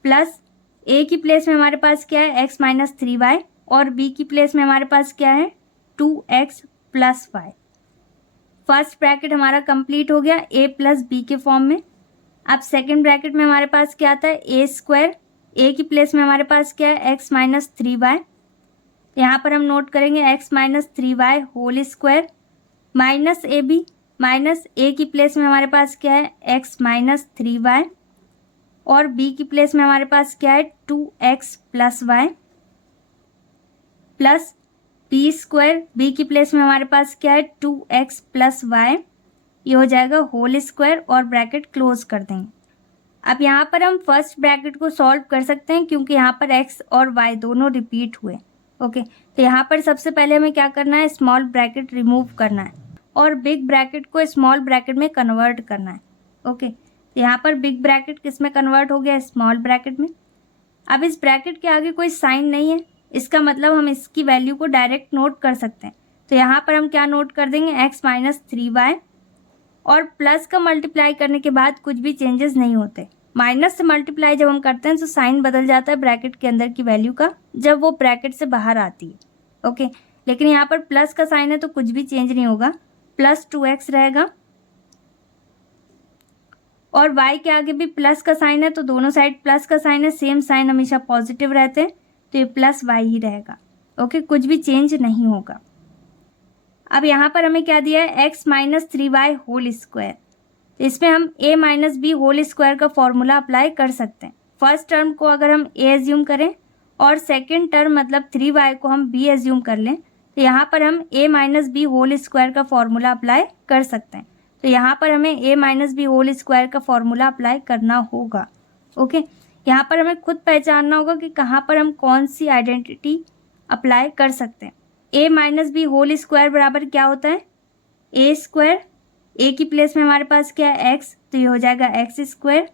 प्लस a की प्लेस में हमारे पास क्या है x माइनस 3y और b की प्लेस में हमारे पास क्या है 2x plus y। First bracket हमारा कंप्लीट हो गया a प्लस b के फॉर्म में। अब सेकेंड ब्रैकेट में हमारे पास क्या आता है a स्क्वायर, a की प्लेस में हमारे पास क्या है x माइनस 3y, यहाँ पर हम नोट करेंगे x minus 3y whole square minus a b, minus a की प्लेस में हमारे पास क्या है x माइनस 3y और b की प्लेस में हमारे पास क्या है 2x plus y, plus b square, b की प्लेस में हमारे पास क्या है 2x प्लस y, ये हो जाएगा होल स्क्वायर और ब्रैकेट क्लोज कर देंगे। अब यहाँ पर हम फर्स्ट ब्रैकेट को सॉल्व कर सकते हैं क्योंकि यहाँ पर x और y दोनों रिपीट हुए। ओके, तो यहाँ पर सबसे पहले हमें क्या करना है, स्मॉल ब्रैकेट रिमूव करना है और बिग ब्रैकेट को स्मॉल ब्रैकेट में कन्वर्ट करना है। ओके, तो यहाँ पर बिग ब्रैकेट किस में कन्वर्ट हो गया, स्मॉल ब्रैकेट में। अब इस ब्रैकेट के आगे कोई साइन नहीं है, इसका मतलब हम इसकी वैल्यू को डायरेक्ट नोट कर सकते हैं। तो यहाँ पर हम क्या नोट कर देंगे x माइनस 3y और प्लस का मल्टीप्लाई करने के बाद कुछ भी चेंजेस नहीं होते। माइनस से मल्टीप्लाई जब हम करते हैं तो साइन बदल जाता है ब्रैकेट के अंदर की वैल्यू का जब वो ब्रैकेट से बाहर आती है। ओके, लेकिन यहाँ पर प्लस का साइन है तो कुछ भी चेंज नहीं होगा, प्लस 2x रहेगा और y के आगे भी प्लस का साइन है तो दोनों साइड प्लस का साइन है, सेम साइन हमेशा पॉजिटिव रहते हैं तो ये प्लस y ही रहेगा। ओके, कुछ भी चेंज नहीं होगा। अब यहाँ पर हमें क्या दिया है x minus 3y whole square, तो इसमें हम a minus b whole square का फॉर्मूला अप्लाई कर सकते हैं। फर्स्ट टर्म को अगर हम a एज्यूम करें और सेकेंड टर्म मतलब 3y को हम b एज्यूम कर लें तो यहाँ पर हम a minus b whole square का फॉर्मूला अप्लाई कर सकते हैं। तो यहाँ पर हमें a minus b whole square का फॉर्मूला अप्लाई करना होगा। ओके, यहाँ पर हमें खुद पहचानना होगा कि कहाँ पर हम कौन सी आइडेंटिटी अप्लाई कर सकते हैं। a minus b whole square बराबर क्या होता है, a स्क्वायर, a की प्लेस में हमारे पास क्या है x, तो ये हो जाएगा x स्क्वायर।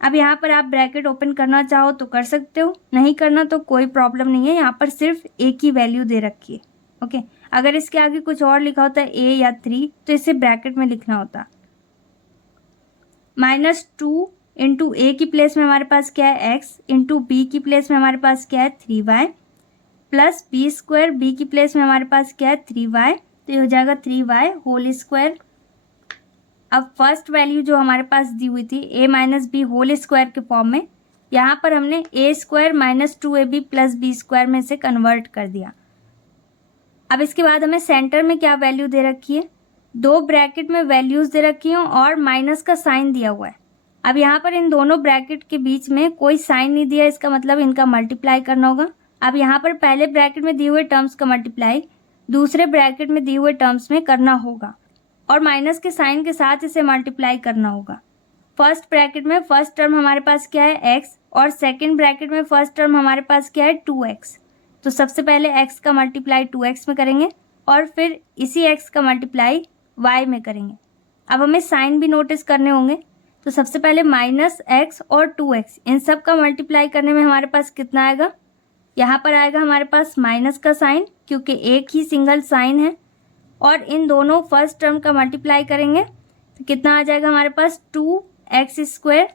अब यहाँ पर आप ब्रैकेट ओपन करना चाहो तो कर सकते हो, नहीं करना तो कोई प्रॉब्लम नहीं है, यहाँ पर सिर्फ a की वैल्यू दे रखी है। ओके, अगर इसके आगे कुछ और लिखा होता है a या 3 तो इसे ब्रैकेट में लिखना होता। माइनस 2 इंटू ए की प्लेस में हमारे पास क्या है x, इंटू बी की प्लेस में हमारे पास क्या है 3y, plus b square, b की प्लेस में हमारे पास क्या है 3y, तो ये हो जाएगा 3y होल स्क्वायर। अब फर्स्ट वैल्यू जो हमारे पास दी हुई थी a minus b whole square के फॉर्म में, यहाँ पर हमने a square minus 2ab plus b square में से कन्वर्ट कर दिया। अब इसके बाद हमें सेंटर में क्या वैल्यू दे रखी है, दो ब्रैकेट में वैल्यूज दे रखी हैं और माइनस का साइन दिया हुआ है। अब यहाँ पर इन दोनों ब्रैकेट के बीच में कोई साइन नहीं दिया, इसका मतलब इनका मल्टीप्लाई करना होगा। अब यहाँ पर पहले ब्रैकेट में दिए हुए टर्म्स का मल्टीप्लाई दूसरे ब्रैकेट में दिए हुए टर्म्स में करना होगा और माइनस के साइन के साथ इसे मल्टीप्लाई करना होगा। फर्स्ट ब्रैकेट में फर्स्ट टर्म हमारे पास क्या है x और सेकंड ब्रैकेट में फर्स्ट टर्म हमारे पास क्या है 2x। तो सबसे पहले x का मल्टीप्लाई 2x में करेंगे और फिर इसी x का मल्टीप्लाई y में करेंगे। अब हमें साइन भी नोटिस करने होंगे, तो सबसे पहले माइनस x और 2x इन सब का मल्टीप्लाई करने में हमारे पास कितना आएगा, यहाँ पर आएगा हमारे पास माइनस का साइन क्योंकि एक ही सिंगल साइन है और इन दोनों फर्स्ट टर्म का मल्टीप्लाई करेंगे तो कितना आ जाएगा हमारे पास 2x स्क्वायर।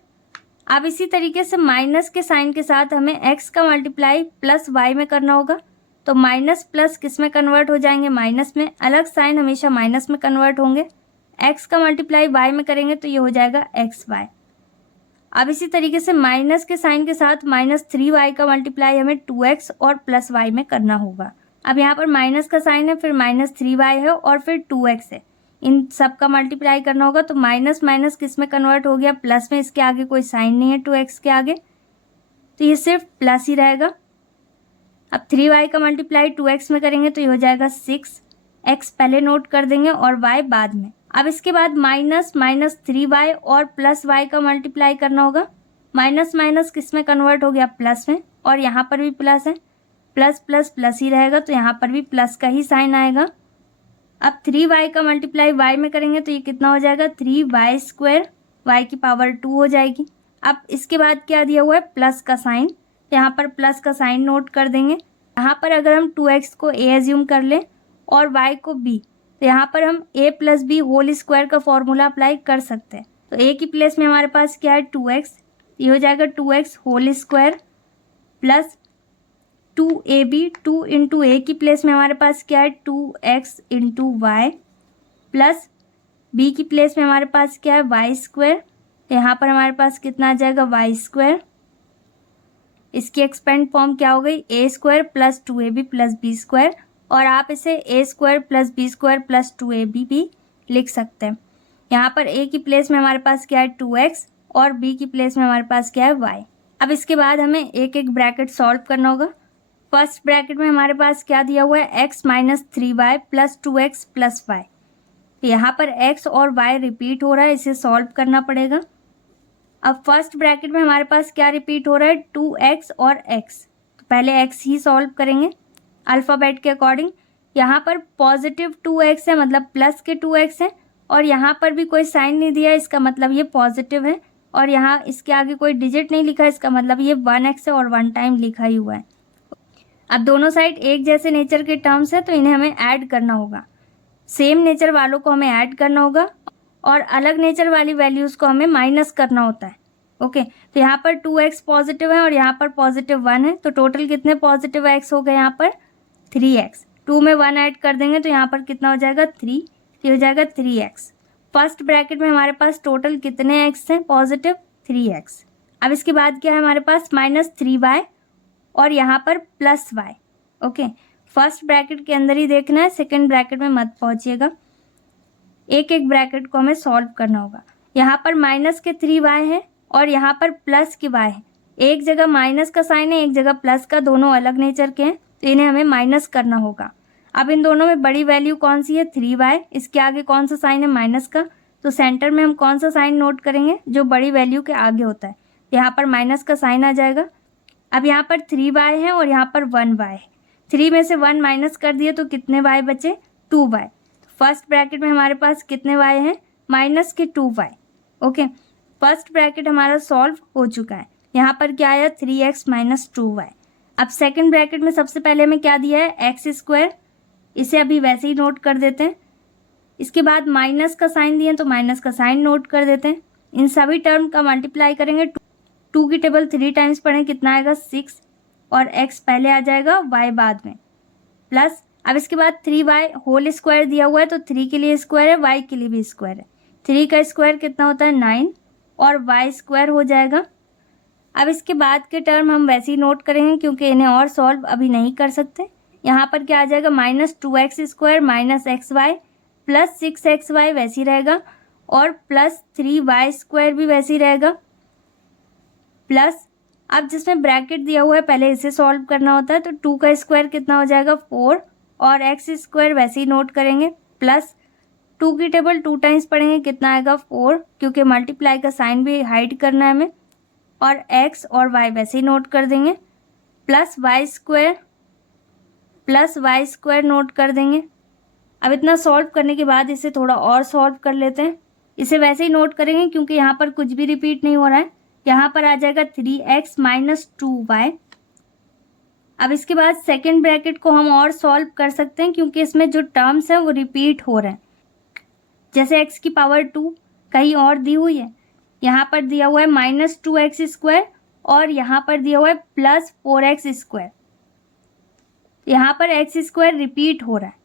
अब इसी तरीके से माइनस के साइन के साथ हमें x का मल्टीप्लाई प्लस y में करना होगा, तो माइनस प्लस किस में कन्वर्ट हो जाएंगे, माइनस में। अलग साइन हमेशा माइनस में कन्वर्ट होंगे। x का मल्टीप्लाई y में करेंगे तो ये हो जाएगा xy। अब इसी तरीके से माइनस के साइन के साथ -3y का मल्टीप्लाई हमें 2x और प्लस y में करना होगा। अब यहाँ पर माइनस का साइन है, फिर -3y है और फिर 2x है, इन सब का मल्टीप्लाई करना होगा। तो माइनस माइनस किस में कन्वर्ट हो गया, प्लस में। इसके आगे कोई साइन नहीं है 2x के आगे, तो ये सिर्फ प्लस ही रहेगा। अब 3y का मल्टीप्लाई 2x में करेंगे तो ये हो जाएगा 6x, पहले नोट कर देंगे और y बाद में। अब इसके बाद -3y और प्लस y का मल्टीप्लाई करना होगा। माइनस माइनस किस में कन्वर्ट हो गया, प्लस में, और यहाँ पर भी प्लस है, प्लस प्लस प्लस ही रहेगा, तो यहाँ पर भी प्लस का ही साइन आएगा। अब 3y का मल्टीप्लाई y में करेंगे तो ये कितना हो जाएगा, 3y², y की पावर 2 हो जाएगी। अब इसके बाद क्या दिया हुआ है, प्लस का साइन, यहाँ पर प्लस का साइन नोट कर देंगे। यहाँ पर अगर हम 2x को a एज्यूम कर लें और y को b, तो यहाँ पर हम a + b होल स्क्वायर का फॉर्मूला अप्लाई कर सकते हैं। तो a की प्लेस में हमारे पास क्या है, 2x, ये हो जाएगा 2x whole square plus 2ab, 2 into a की प्लेस में हमारे पास क्या है, 2x into y, plus b की प्लेस में हमारे पास क्या है, y², यहाँ पर हमारे पास कितना आ जाएगा, y²। इसकी एक्सपेंड फॉर्म क्या हो गई, a² plus 2ab plus b², और आप इसे a² plus b² plus 2ab भी लिख सकते हैं। यहाँ पर a की प्लेस में हमारे पास क्या है, 2x, और b की प्लेस में हमारे पास क्या है, y। अब इसके बाद हमें एक एक ब्रैकेट सॉल्व करना होगा। फर्स्ट ब्रैकेट में हमारे पास क्या दिया हुआ है, x - 3y plus 2x plus y। यहाँ पर x और y रिपीट हो रहा है, इसे सॉल्व करना पड़ेगा। अब फर्स्ट ब्रैकेट में हमारे पास क्या रिपीट हो रहा है, 2x और x, तो पहले x ही सॉल्व करेंगे अल्फ़ाबेट के अकॉर्डिंग। यहाँ पर पॉजिटिव 2x है, मतलब प्लस के 2x है, और यहाँ पर भी कोई साइन नहीं दिया है, इसका मतलब ये पॉजिटिव है, और यहाँ इसके आगे कोई डिजिट नहीं लिखा है, इसका मतलब ये 1x है और 1 टाइम लिखा ही हुआ है। अब दोनों साइड एक जैसे नेचर के टर्म्स है, तो इन्हें हमें ऐड करना होगा। सेम नेचर वालों को हमें ऐड करना होगा और अलग नेचर वाली वैल्यूज़ को हमें माइनस करना होता है। ओके, तो यहाँ पर 2x पॉजिटिव है और यहाँ पर पॉजिटिव 1 है, तो टोटल कितने पॉजिटिव x हो गए, यहाँ पर 3x। 2 में 1 ऐड कर देंगे तो यहाँ पर कितना हो जाएगा, 3, ये हो जाएगा 3x। फर्स्ट ब्रैकेट में हमारे पास टोटल कितने x हैं, पॉजिटिव 3x। अब इसके बाद क्या है हमारे पास, -3y और यहाँ पर plus y। Okay, first bracket के अंदर ही देखना है, सेकंड ब्रैकेट में मत पहुँचिएगा। एक एक ब्रैकेट को हमें सॉल्व करना होगा। यहाँ पर माइनस के 3y है और यहाँ पर प्लस के y है। एक जगह माइनस का साइन है, एक जगह प्लस का, दोनों अलग नेचर के हैं, तो इन्हें हमें माइनस करना होगा। अब इन दोनों में बड़ी वैल्यू कौन सी है, 3y, इसके आगे कौन सा साइन है, माइनस का, तो सेंटर में हम कौन सा साइन नोट करेंगे, जो बड़ी वैल्यू के आगे होता है। यहाँ पर माइनस का साइन आ जाएगा। अब यहाँ पर 3y है और यहाँ पर 1y है। 3 में से 1 माइनस कर दिए तो कितने y बचे, 2y। फर्स्ट ब्रैकेट में हमारे पास कितने y हैं, माइनस के 2y। ओके, फर्स्ट ब्रैकेट हमारा सॉल्व हो चुका है। यहाँ पर क्या आया, 3x - 2y। अब सेकंड ब्रैकेट में सबसे पहले हमें क्या दिया है, x², इसे अभी वैसे ही नोट कर देते हैं। इसके बाद माइनस का साइन दिए तो माइनस का साइन नोट कर देते हैं। इन सभी टर्म का मल्टीप्लाई करेंगे, 2 की टेबल 3 टाइम्स पढ़ें, कितना आएगा, 6, और x पहले आ जाएगा, y बाद में, प्लस अब इसके बाद 3y होल स्क्वायर दिया हुआ है, तो 3 के लिए स्क्वायर है, y के लिए भी स्क्वायर है। 3 का स्क्वायर कितना होता है, 9, और y² हो जाएगा। अब इसके बाद के टर्म हम वैसे ही नोट करेंगे क्योंकि इन्हें और सॉल्व अभी नहीं कर सकते। यहाँ पर क्या आ जाएगा, -2x² - xy प्लस 6xy वैसे ही रहेगा, और प्लस 3y² भी वैसे ही रहेगा, प्लस अब जिसमें ब्रैकेट दिया हुआ है पहले इसे सॉल्व करना होता है, तो 2 का स्क्वायर कितना हो जाएगा, 4, और x² वैसे ही नोट करेंगे, प्लस 2 की टेबल 2 टाइम्स पढ़ेंगे, कितना आएगा, 4, क्योंकि मल्टीप्लाई का साइन भी हाइड करना है हमें, और x और y वैसे ही नोट कर देंगे, प्लस y² नोट कर देंगे। अब इतना सॉल्व करने के बाद इसे थोड़ा और सॉल्व कर लेते हैं। इसे वैसे ही नोट करेंगे क्योंकि यहाँ पर कुछ भी रिपीट नहीं हो रहा है। यहाँ पर आ जाएगा 3x - 2y। अब इसके बाद सेकेंड ब्रैकेट को हम और सॉल्व कर सकते हैं क्योंकि इसमें जो टर्म्स हैं वो रिपीट हो रहे हैं। जैसे x की पावर 2 कहीं और दी हुई है, यहाँ पर दिया हुआ है -2x², और यहाँ पर दिया हुआ है +4x²। यहाँ पर x² रिपीट हो रहा है।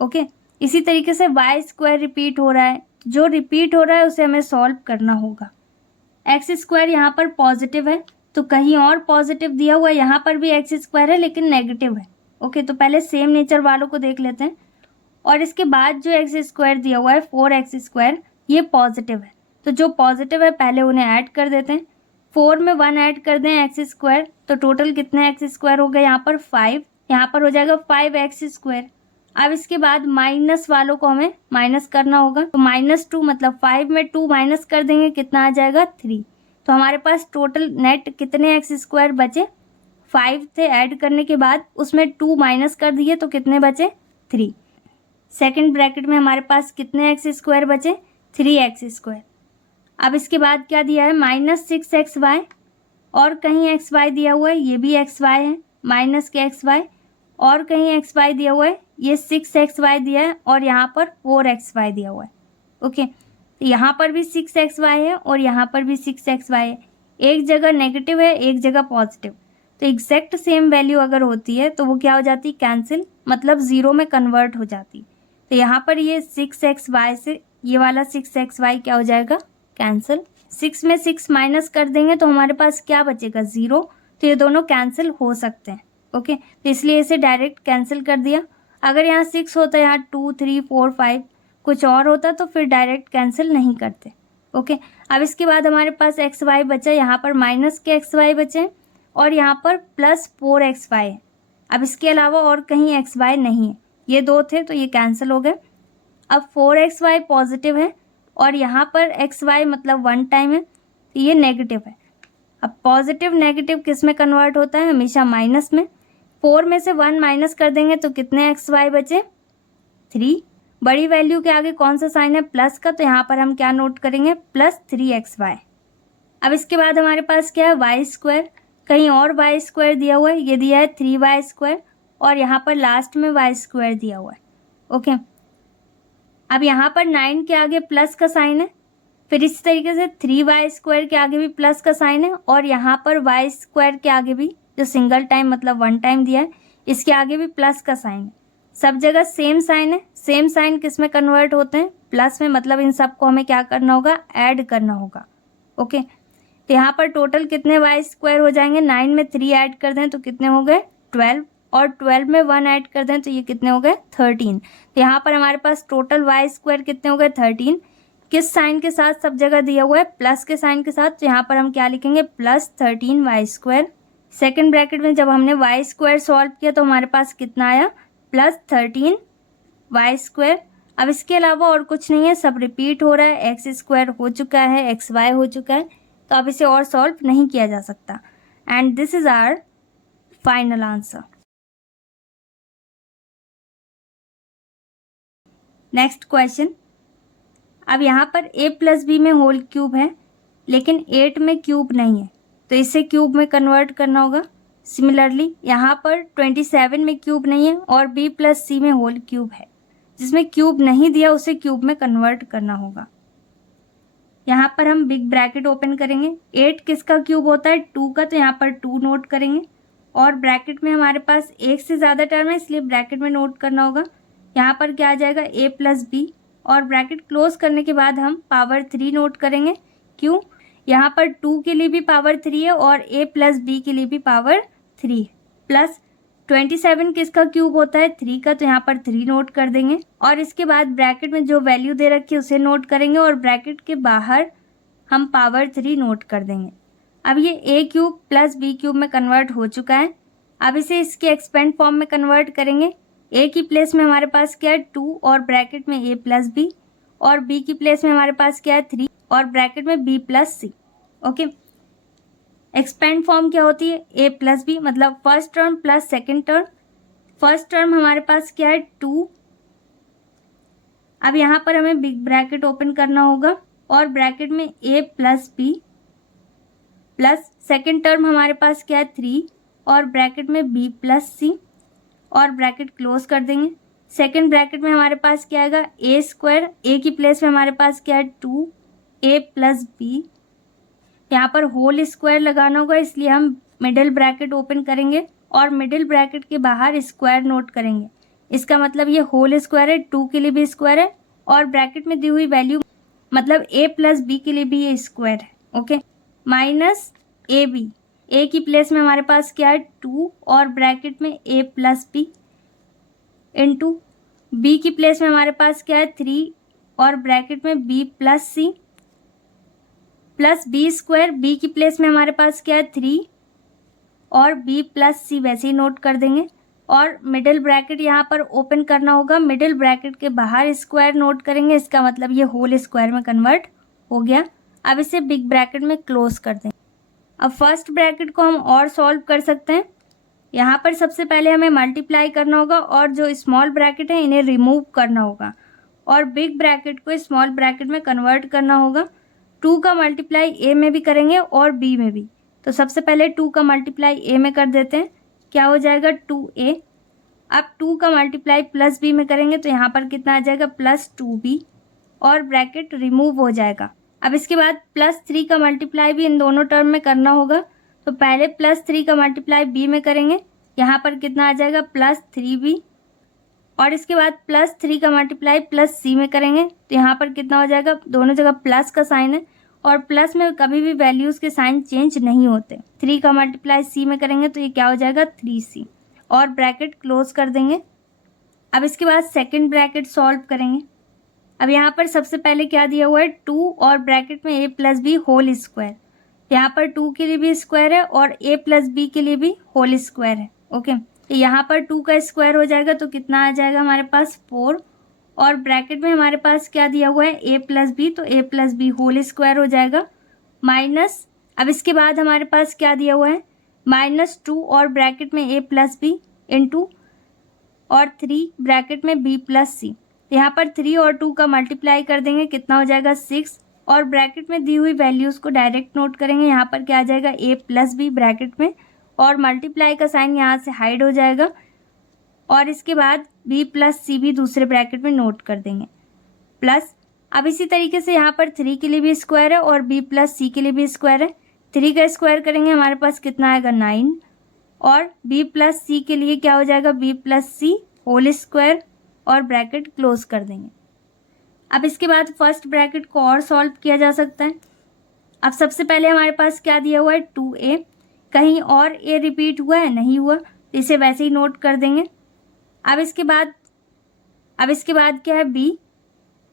ओके, इसी तरीके से y² रिपीट हो रहा है। जो रिपीट हो रहा है उसे हमें सॉल्व करना होगा। एक्स स्क्वायर यहाँ पर पॉजिटिव है, तो कहीं और पॉजिटिव दिया हुआ है, यहाँ पर भी एक्स स्क्वायर है लेकिन नेगेटिव है। ओके, तो पहले सेम नेचर वालों को देख लेते हैं। और इसके बाद जो एक्स स्क्वायर दिया हुआ है 4x², ये पॉजिटिव है, तो जो पॉजिटिव है पहले उन्हें ऐड कर देते हैं। 4 में 1 ऐड कर दें x², तो टोटल कितने x² हो गए यहाँ पर 5, यहाँ पर हो जाएगा 5x²। अब इसके बाद माइनस वालों को हमें माइनस करना होगा, तो -2 मतलब 5 में 2 माइनस कर देंगे, कितना आ जाएगा 3। तो हमारे पास टोटल नेट कितने x² बचे, 5 थे ऐड करने के बाद, उसमें 2 माइनस कर दिए तो कितने बचे 3। सेकंड ब्रैकेट में हमारे पास कितने x² बचे, 3x²। अब इसके बाद क्या दिया है, -6xy, और कहीं xy दिया हुआ है, ये भी xy है, माइनस के xy, और कहीं xy दिया हुआ है, ये 6xy दिया है, और यहाँ पर 4xy दिया हुआ है। ओके, तो यहाँ पर भी 6xy है और यहाँ पर भी 6xy है, एक जगह नेगेटिव है एक जगह पॉजिटिव, तो एग्जैक्ट सेम वैल्यू अगर होती है तो वो क्या हो जाती, कैंसिल, मतलब 0 में कन्वर्ट हो जाती। तो यहाँ पर ये 6xy से ये वाला 6xy क्या हो जाएगा, कैंसिल। 6 में 6 माइनस कर देंगे तो हमारे पास क्या बचेगा, 0, तो ये दोनों कैंसिल हो सकते हैं। ओके, तो इसलिए इसे डायरेक्ट कैंसिल कर दिया। अगर यहाँ 6 होता, यहाँ 2, 3, 4, 5 कुछ और होता तो फिर डायरेक्ट कैंसिल नहीं करते। ओके, अब इसके बाद हमारे पास xy बचा, यहाँ पर माइनस के xy बचे और यहाँ पर +4xy है। अब इसके अलावा और कहीं xy नहीं है, ये 2 थे तो ये कैंसिल हो गए। अब 4xy पॉजिटिव है और यहाँ पर xy मतलब 1 टाइम है, तो ये नेगेटिव है। अब पॉजिटिव नेगेटिव किस में कन्वर्ट होता है, हमेशा माइनस में। 4 में से 1 माइनस कर देंगे तो कितने xy बचे, 3। बड़ी वैल्यू के आगे कौन सा साइन है, प्लस का, तो यहाँ पर हम क्या नोट करेंगे, +3xy। अब इसके बाद हमारे पास क्या है, y², कहीं और y² दिया हुआ है, ये दिया है 3y², और यहाँ पर लास्ट में y² दिया हुआ है। ओके, अब यहाँ पर 9 के आगे प्लस का साइन है, फिर इस तरीके से 3y² के आगे भी प्लस का साइन है, और यहाँ पर y² के आगे भी, जो सिंगल टाइम मतलब 1 टाइम दिया है, इसके आगे भी प्लस का साइन है। सब जगह सेम साइन है, सेम साइन किस में कन्वर्ट होते हैं, प्लस में, मतलब इन सबको हमें क्या करना होगा, ऐड करना होगा। ओके, तो यहाँ पर टोटल कितने y² हो जाएंगे, 9 में 3 ऐड कर दें तो कितने हो गए 12, और 12 में 1 ऐड कर दें तो ये कितने हो गए 13। तो यहाँ पर हमारे पास टोटल y² कितने हो गए 13। किस साइन के साथ, सब जगह दिया हुआ है प्लस के साइन के साथ, तो यहाँ पर हम क्या लिखेंगे, +13y²। सेकंड ब्रैकेट में जब हमने y² सॉल्व किया तो हमारे पास कितना आया, +13y²। अब इसके अलावा और कुछ नहीं है, सब रिपीट हो रहा है, x² हो चुका है, xy हो चुका है, तो अब इसे और सॉल्व नहीं किया जा सकता। And this is our final answer. Next question. अब यहाँ पर a+b में होल क्यूब है लेकिन 8 में क्यूब नहीं है, तो इसे क्यूब में कन्वर्ट करना होगा। सिमिलरली यहाँ पर 27 में क्यूब नहीं है और b+c में होल क्यूब है, जिसमें क्यूब नहीं दिया उसे क्यूब में कन्वर्ट करना होगा। यहाँ पर हम बिग ब्रैकेट ओपन करेंगे। 8 किसका क्यूब होता है, 2 का, तो यहाँ पर 2 नोट करेंगे, और ब्रैकेट में हमारे पास एक से ज़्यादा टर्म है इसलिए ब्रैकेट में नोट करना होगा। यहाँ पर क्या आ जाएगा, a+b, और ब्रैकेट क्लोज करने के बाद हम पावर 3 नोट करेंगे। क्यों, यहाँ पर 2 के लिए भी पावर 3 है और a+b के लिए भी पावर 3 है। प्लस 27 किसका क्यूब होता है, 3 का, तो यहाँ पर 3 नोट कर देंगे, और इसके बाद ब्रैकेट में जो वैल्यू दे रखी है उसे नोट करेंगे, और ब्रैकेट के बाहर हम पावर 3 नोट कर देंगे। अब ये a³ + b³ में कन्वर्ट हो चुका है। अब इसे इसके एक्सपेंड फॉर्म में कन्वर्ट करेंगे। a की प्लेस में हमारे पास क्या है, 2, और ब्रैकेट में a+b, और b की प्लेस में हमारे पास क्या है, 3, और ब्रैकेट में b+c। ओके, एक्सपेंड फॉर्म क्या होती है, a+b, मतलब first term plus second term. First term हमारे पास क्या है, 2। अब यहाँ पर हमें बिग ब्रैकेट ओपन करना होगा और ब्रैकेट में a+b प्लस सेकेंड टर्म हमारे पास क्या है, 3, और ब्रैकेट में b+c, और ब्रैकेट क्लोज कर देंगे। सेकेंड ब्रैकेट में हमारे पास क्या आएगा, a², a की प्लेस में हमारे पास क्या है, 2a+b। यहाँ पर होल स्क्वायर लगाना होगा इसलिए हम मिडिल ब्रैकेट ओपन करेंगे और मिडिल ब्रैकेट के बाहर स्क्वायर नोट करेंगे। इसका मतलब ये होल स्क्वायर है, 2 के लिए भी स्क्वायर है, और ब्रैकेट में दी हुई वैल्यू मतलब a+b के लिए भी ये स्क्वायर है। Okay, minus a b, a की प्लेस में हमारे पास क्या है 2 और ब्रैकेट में a plus b into b की प्लेस में हमारे पास क्या है 3 और ब्रैकेट में b plus c plus b square, b की प्लेस में हमारे पास क्या है 3 और बी प्लस सी वैसे ही नोट कर देंगे। और मिडिल ब्रैकेट यहाँ पर ओपन करना होगा, मिडिल ब्रैकेट के बाहर स्क्वायर नोट करेंगे, इसका मतलब ये होल स्क्वायर में कन्वर्ट हो गया। अब इसे बिग ब्रैकेट में क्लोज कर दें। अब फर्स्ट ब्रैकेट को हम और सॉल्व कर सकते हैं। यहाँ पर सबसे पहले हमें मल्टीप्लाई करना होगा और जो स्मॉल ब्रैकेट है इन्हें रिमूव करना होगा और बिग ब्रैकेट को स्मॉल ब्रैकेट में कन्वर्ट करना होगा। 2 का मल्टीप्लाई ए में भी करेंगे और बी में भी। तो सबसे पहले 2 का मल्टीप्लाई ए में कर देते हैं, क्या हो जाएगा 2a। अब 2 का मल्टीप्लाई प्लस बी में करेंगे तो यहाँ पर कितना आ जाएगा प्लस 2b और ब्रैकेट रिमूव हो जाएगा। अब इसके बाद प्लस 3 का मल्टीप्लाई भी इन दोनों टर्म में करना होगा। तो पहले प्लस 3 का मल्टीप्लाई बी में करेंगे, यहाँ पर कितना आ जाएगा प्लस 3b और इसके बाद प्लस 3 का मल्टीप्लाई प्लस सी में करेंगे तो यहाँ पर कितना हो जाएगा, दोनों जगह प्लस का साइन है और प्लस में कभी भी वैल्यूज़ के साइन चेंज नहीं होते। 3 का मल्टीप्लाई सी में करेंगे तो ये क्या हो जाएगा 3c और ब्रैकेट क्लोज कर देंगे। अब इसके बाद सेकंड ब्रैकेट सॉल्व करेंगे। अब यहाँ पर सबसे पहले क्या दिया हुआ है 2 और ब्रैकेट में a plus b whole square. यहाँ पर 2 के लिए भी स्क्वायर है और a प्लस बी के लिए भी होल स्क्वायर है। ओके, तो यहाँ पर 2 का स्क्वायर हो जाएगा तो कितना आ जाएगा हमारे पास 4 और ब्रैकेट में हमारे पास क्या दिया हुआ है a प्लस बी, तो a plus b whole square हो जाएगा माइनस। अब इसके बाद हमारे पास क्या दिया हुआ है -2 और ब्रैकेट में a प्लस बी इंटू और 3 ब्रैकेट में b प्लस सी। यहाँ पर 3 और 2 का मल्टीप्लाई कर देंगे, कितना हो जाएगा 6 और ब्रैकेट में दी हुई वैल्यूज़ को डायरेक्ट नोट करेंगे। यहाँ पर क्या आ जाएगा a प्लस बी ब्रैकेट में और मल्टीप्लाई का साइन यहाँ से हाइड हो जाएगा और इसके बाद b प्लस सी भी दूसरे ब्रैकेट में नोट कर देंगे प्लस। अब इसी तरीके से यहाँ पर 3 के लिए भी स्क्वायर है और b प्लस सी के लिए भी स्क्वायर है। 3 का स्क्वायर करेंगे हमारे पास कितना आएगा 9 और b प्लस सी के लिए क्या हो जाएगा b प्लस सी होल स्क्वायर और ब्रैकेट क्लोज कर देंगे। अब इसके बाद फर्स्ट ब्रैकेट को और सॉल्व किया जा सकता है। अब सबसे पहले हमारे पास क्या दिया हुआ है 2a, कहीं और a रिपीट हुआ है नहीं हुआ, तो इसे वैसे ही नोट कर देंगे। अब इसके बाद क्या है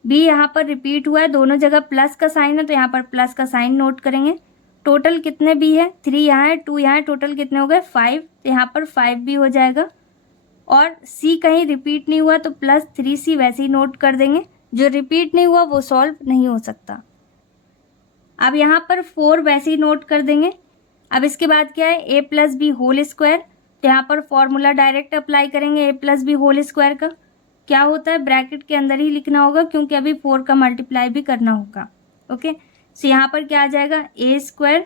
b यहाँ पर रिपीट हुआ है, दोनों जगह प्लस का साइन है तो यहाँ पर प्लस का साइन नोट करेंगे। टोटल कितने b है 3 यहाँ है 2 यहाँ है, टोटल कितने हो गए 5, तो यहाँ पर 5b हो जाएगा। और c कहीं रिपीट नहीं हुआ तो प्लस 3c वैसे ही नोट कर देंगे, जो रिपीट नहीं हुआ वो सॉल्व नहीं हो सकता। अब यहाँ पर 4 वैसे ही नोट कर देंगे। अब इसके बाद क्या है a plus b whole square, तो यहाँ पर फॉर्मूला डायरेक्ट अप्लाई करेंगे। a plus b whole square का क्या होता है ब्रैकेट के अंदर ही लिखना होगा क्योंकि अभी 4 का मल्टीप्लाई भी करना होगा। ओके, सो यहाँ पर क्या आ जाएगा a square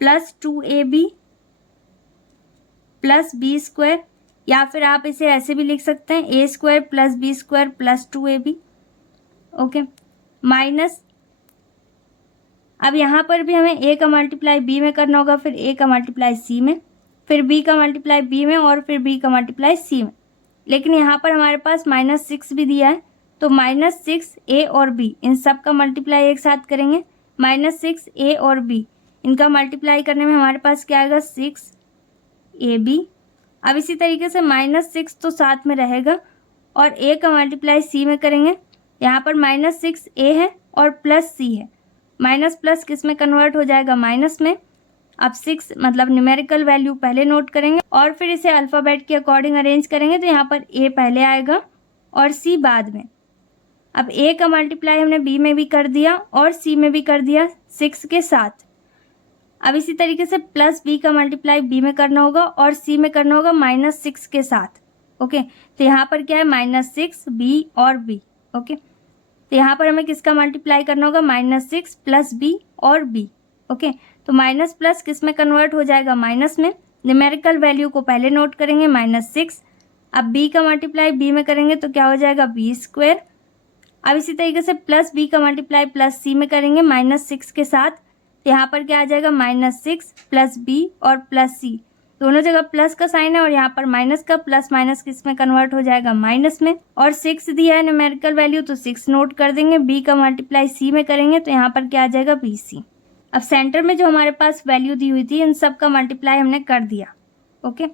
plus 2ab plus b square, या फिर आप इसे ऐसे भी लिख सकते हैं a square plus b square plus 2ab। Okay, minus. अब यहाँ पर भी हमें a का मल्टीप्लाई b में करना होगा, फिर a का मल्टीप्लाई c में, फिर b का मल्टीप्लाई b में और फिर b का मल्टीप्लाई c में। लेकिन यहाँ पर हमारे पास -6 भी दिया है तो -6 a और b इन सब का मल्टीप्लाई एक साथ करेंगे। -6 a और b इनका मल्टीप्लाई करने में हमारे पास क्या आएगा 6ab। अब इसी तरीके से -6 तो साथ में रहेगा और a का मल्टीप्लाई c में करेंगे। यहाँ पर -6a है और प्लस c है, माइनस प्लस किस में कन्वर्ट हो जाएगा माइनस में। अब 6 मतलब न्यूमेरिकल वैल्यू पहले नोट करेंगे और फिर इसे अल्फ़ाबेट के अकॉर्डिंग अरेंज करेंगे, तो यहाँ पर a पहले आएगा और c बाद में। अब a का मल्टीप्लाई हमने b में भी कर दिया और c में भी कर दिया 6 के साथ। अब इसी तरीके से प्लस b का मल्टीप्लाई b में करना होगा और c में करना होगा -6 के साथ। ओके, तो यहाँ पर क्या है -6 b और b। ओके, तो यहाँ पर हमें किसका मल्टीप्लाई करना होगा -6 प्लस b और b। ओके, तो माइनस प्लस किस में कन्वर्ट हो जाएगा माइनस में। न्यूमेरिकल वैल्यू को पहले नोट करेंगे -6, अब b का मल्टीप्लाई b में करेंगे तो क्या हो जाएगा b स्क्वायर। अब इसी तरीके से प्लस b का मल्टीप्लाई प्लस c में करेंगे -6 के साथ, तो यहाँ पर क्या आ जाएगा -6 प्लस b और प्लस c, दोनों जगह प्लस का साइन है और यहाँ पर माइनस का प्लस माइनस किस में कन्वर्ट हो जाएगा माइनस में। और 6 दिया है न्यूमेरिकल वैल्यू तो 6 नोट कर देंगे। b का मल्टीप्लाई c में करेंगे तो यहाँ पर क्या आ जाएगा bc। अब सेंटर में जो हमारे पास वैल्यू दी हुई थी इन सब का मल्टीप्लाई हमने कर दिया। ओके,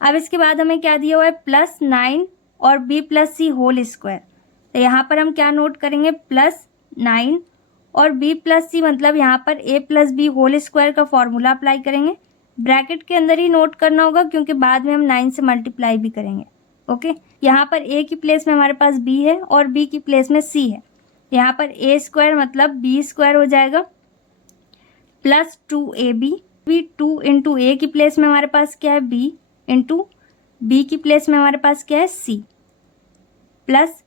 अब इसके बाद हमें क्या दिया हुआ है, +9 और b + c होल स्क्वायर। तो यहाँ पर हम क्या नोट करेंगे, +9 और b + c मतलब यहाँ पर a + b होल स्क्वायर का फॉर्मूला अप्लाई करेंगे। ब्रैकेट के अंदर ही नोट करना होगा क्योंकि बाद में हम 9 से मल्टीप्लाई भी करेंगे। ओके, यहाँ पर a की प्लेस में हमारे पास b है और b की प्लेस में c है। यहाँ पर a² मतलब b² हो जाएगा प्लस 2ab। 2 इंटू ए की प्लेस में हमारे पास क्या है, b इंटू बी की प्लेस में हमारे पास क्या है, c प्लस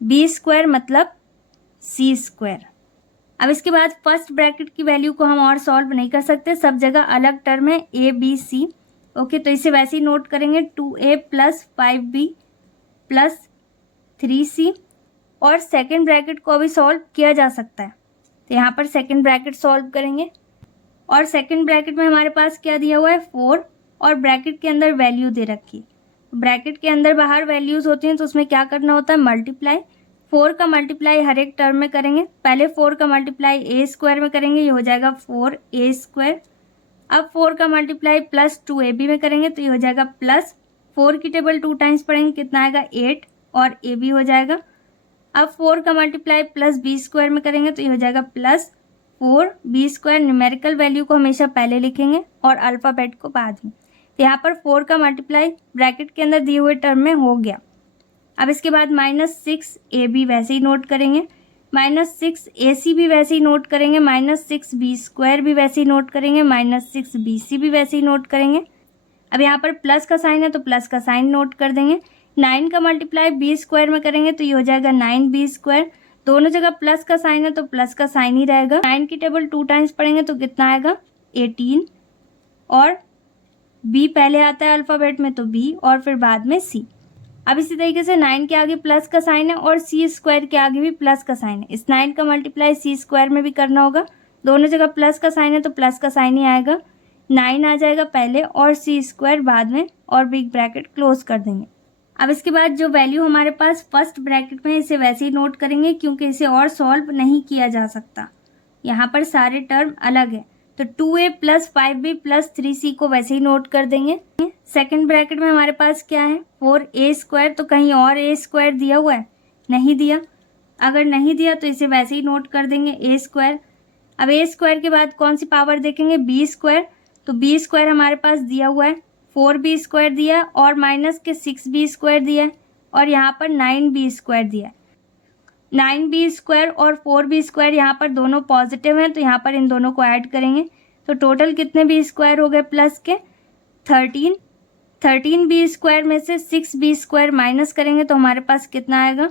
b² मतलब c²। अब इसके बाद फर्स्ट ब्रैकेट की वैल्यू को हम और सॉल्व नहीं कर सकते, सब जगह अलग टर्म है a b c। ओके, तो इसे वैसे ही नोट करेंगे 2a + 5b + 3c। और सेकेंड ब्रैकेट को भी सॉल्व किया जा सकता है, तो यहाँ पर सेकेंड ब्रैकेट सॉल्व करेंगे। और सेकेंड ब्रैकेट में हमारे पास क्या दिया हुआ है, 4 और ब्रैकेट के अंदर वैल्यू दे रखी है। ब्रैकेट के अंदर बाहर वैल्यूज होती हैं तो उसमें क्या करना होता है, मल्टीप्लाई। 4 का मल्टीप्लाई हर एक टर्म में करेंगे। पहले 4 का मल्टीप्लाई a² में करेंगे, ये हो जाएगा 4a²। अब 4 का मल्टीप्लाई प्लस 2ab में करेंगे तो ये हो जाएगा प्लस 4 की टेबल 2 टाइम्स पढ़ेंगे, कितना आएगा 8 और ab हो जाएगा। अब 4 का मल्टीप्लाई प्लस b² में करेंगे तो ये हो जाएगा प्लस 4b²। न्यूमेरिकल वैल्यू को हमेशा पहले लिखेंगे और अल्फ़ाबेट को बाद में। तो यहाँ पर 4 का मल्टीप्लाई ब्रैकेट के अंदर दिए हुए टर्म में हो गया। अब इसके बाद -6ab वैसे ही नोट करेंगे, -6ac भी वैसे ही नोट करेंगे, -6b² भी वैसे ही नोट करेंगे, -6bc भी वैसे ही नोट करेंगे। अब यहाँ पर प्लस का साइन है तो प्लस का साइन नोट कर देंगे। 9 का मल्टीप्लाई b² में करेंगे तो ये हो जाएगा 9b²। दोनों जगह प्लस का साइन है तो प्लस का साइन ही रहेगा। 9 की टेबल 2 टाइम्स पढ़ेंगे तो कितना आएगा 18 और b पहले आता है अल्फ़ाबेट में तो b और फिर बाद में c। अब इसी तरीके से 9 के आगे प्लस का साइन है और c² के आगे भी प्लस का साइन है। इस 9 का मल्टीप्लाई c² में भी करना होगा। दोनों जगह प्लस का साइन है तो प्लस का साइन ही आएगा। 9 आ जाएगा पहले और c² बाद में और बिग ब्रैकेट क्लोज कर देंगे। अब इसके बाद जो वैल्यू हमारे पास फर्स्ट ब्रैकेट में इसे वैसे ही नोट करेंगे क्योंकि इसे और सॉल्व नहीं किया जा सकता। यहाँ पर सारे टर्म अलग है तो 2a + 5b + 3c को वैसे ही नोट कर देंगे। सेकंड ब्रैकेट में हमारे पास क्या है, 4a²। तो कहीं और a² दिया हुआ है, नहीं दिया। अगर नहीं दिया तो इसे वैसे ही नोट कर देंगे a²। अब a² के बाद कौन सी पावर देखेंगे, b²। तो b² हमारे पास दिया हुआ है, 4b² दिया है और माइनस के 6b² दिया है और यहाँ पर 9b² दिया है। 9b² और 4b² यहाँ पर दोनों पॉजिटिव हैं तो यहाँ पर इन दोनों को ऐड करेंगे तो टोटल कितने b² हो गए प्लस के 13। 13b² में से 6b² माइनस करेंगे तो हमारे पास कितना आएगा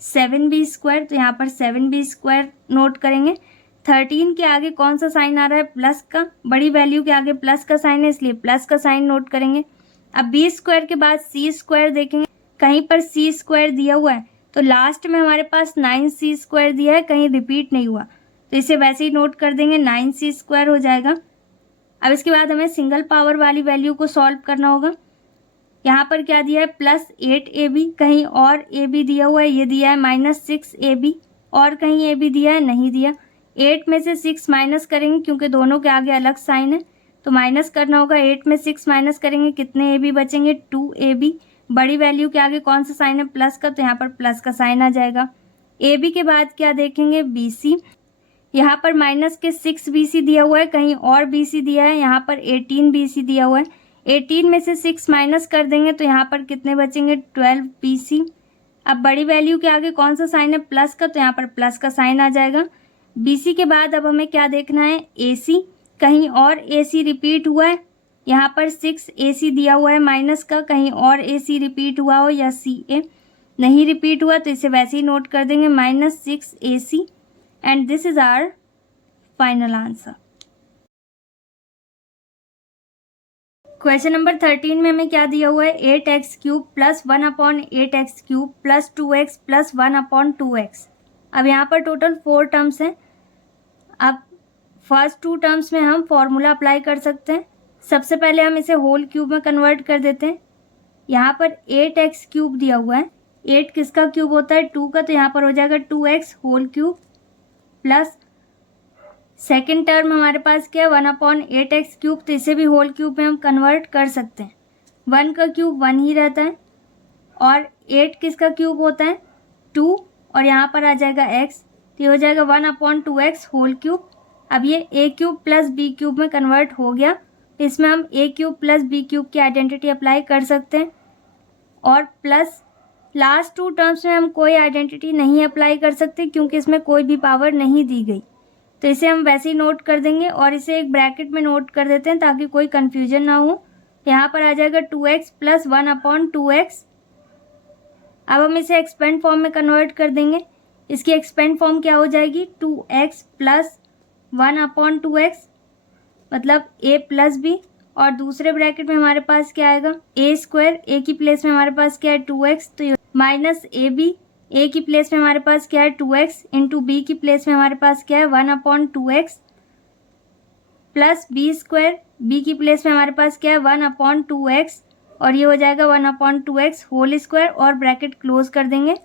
7b²। तो यहाँ पर 7b² नोट करेंगे। 13 के आगे कौन सा साइन आ रहा है, प्लस का। बड़ी वैल्यू के आगे प्लस का साइन है इसलिए प्लस का साइन नोट करेंगे। अब b² के बाद c² देखेंगे, कहीं पर c² दिया हुआ है तो लास्ट में हमारे पास 9c² दिया है, कहीं रिपीट नहीं हुआ तो इसे वैसे ही नोट कर देंगे, 9c² हो जाएगा। अब इसके बाद हमें सिंगल पावर वाली वैल्यू को सॉल्व करना होगा। यहाँ पर क्या दिया है, +8ab। कहीं और ab दिया हुआ है, ये दिया है -6ab और कहीं ab दिया है, नहीं दिया। 8 में से 6 माइनस करेंगे क्योंकि दोनों के आगे अलग साइन है तो माइनस करना होगा। 8 में 6 माइनस करेंगे, कितने ab बचेंगे, 2ab। बड़ी वैल्यू के आगे कौन सा साइन है, प्लस का, तो यहाँ पर प्लस का साइन आ जाएगा। ab के बाद क्या देखेंगे, bc। यहाँ पर माइनस के 6bc दिया हुआ है, कहीं और bc दिया है, यहाँ पर 18bc दिया हुआ है। 18 में से 6 माइनस कर देंगे तो यहाँ पर कितने बचेंगे, 12bc। अब बड़ी वैल्यू के आगे कौन सा साइन है, प्लस का, तो यहाँ पर प्लस का साइन आ जाएगा। bc के बाद अब हमें क्या देखना है, ac। कहीं और ac रिपीट हुआ है, यहाँ पर 6ac दिया हुआ है माइनस का, कहीं और ac रिपीट हुआ हो या ca नहीं रिपीट हुआ तो इसे वैसे ही नोट कर देंगे, -6ac। And this is our final answer. Question number 13 में हमें क्या दिया हुआ है, 8x³ + 1/8x³ + 2x + 1/2x। अब यहाँ पर टोटल 4 टर्म्स हैं। अब फर्स्ट 2 टर्म्स में हम फॉर्मूला अप्लाई कर सकते हैं। सबसे पहले हम इसे होल क्यूब में कन्वर्ट कर देते हैं। यहाँ पर 8x³ दिया हुआ है, 8 किसका क्यूब होता है, 2 का, तो यहाँ पर हो जाएगा 2x whole cube plus second term हमारे पास क्या है 1/8x क्यूब, तो इसे भी होल क्यूब में हम कन्वर्ट कर सकते हैं। 1 का क्यूब 1 ही रहता है और 8 किसका क्यूब होता है 2, और यहाँ पर आ जाएगा x, तो ये हो जाएगा 1/2x होल क्यूब। अब ये a cube plus b cube में कन्वर्ट हो गया, इसमें हम a cube plus b cube की आइडेंटिटी अप्लाई कर सकते हैं, और प्लस लास्ट टू टर्म्स में हम कोई आइडेंटिटी नहीं अप्लाई कर सकते क्योंकि इसमें कोई भी पावर नहीं दी गई, तो इसे हम वैसे ही नोट कर देंगे और इसे एक ब्रैकेट में नोट कर देते हैं ताकि कोई कन्फ्यूजन ना हो। यहाँ पर आ जाएगा 2x प्लस 1/2x। अब हम इसे एक्सपेंड फॉर्म में कन्वर्ट कर देंगे। इसकी एक्सपेंड फॉर्म क्या हो जाएगी 2x प्लस 1/2x, मतलब a प्लस b, और दूसरे ब्रैकेट में हमारे पास क्या आएगा a स्क्वायर, a की प्लेस में हमारे पास क्या है 2x, तो माइनस ab, a की प्लेस में हमारे पास क्या है 2x, इंटू b की प्लेस में हमारे पास क्या है 1/2x, plus b square, b की प्लेस में हमारे पास क्या है 1/2x, और ये हो जाएगा 1/2x होल स्क्वायर, और ब्रैकेट क्लोज कर देंगे।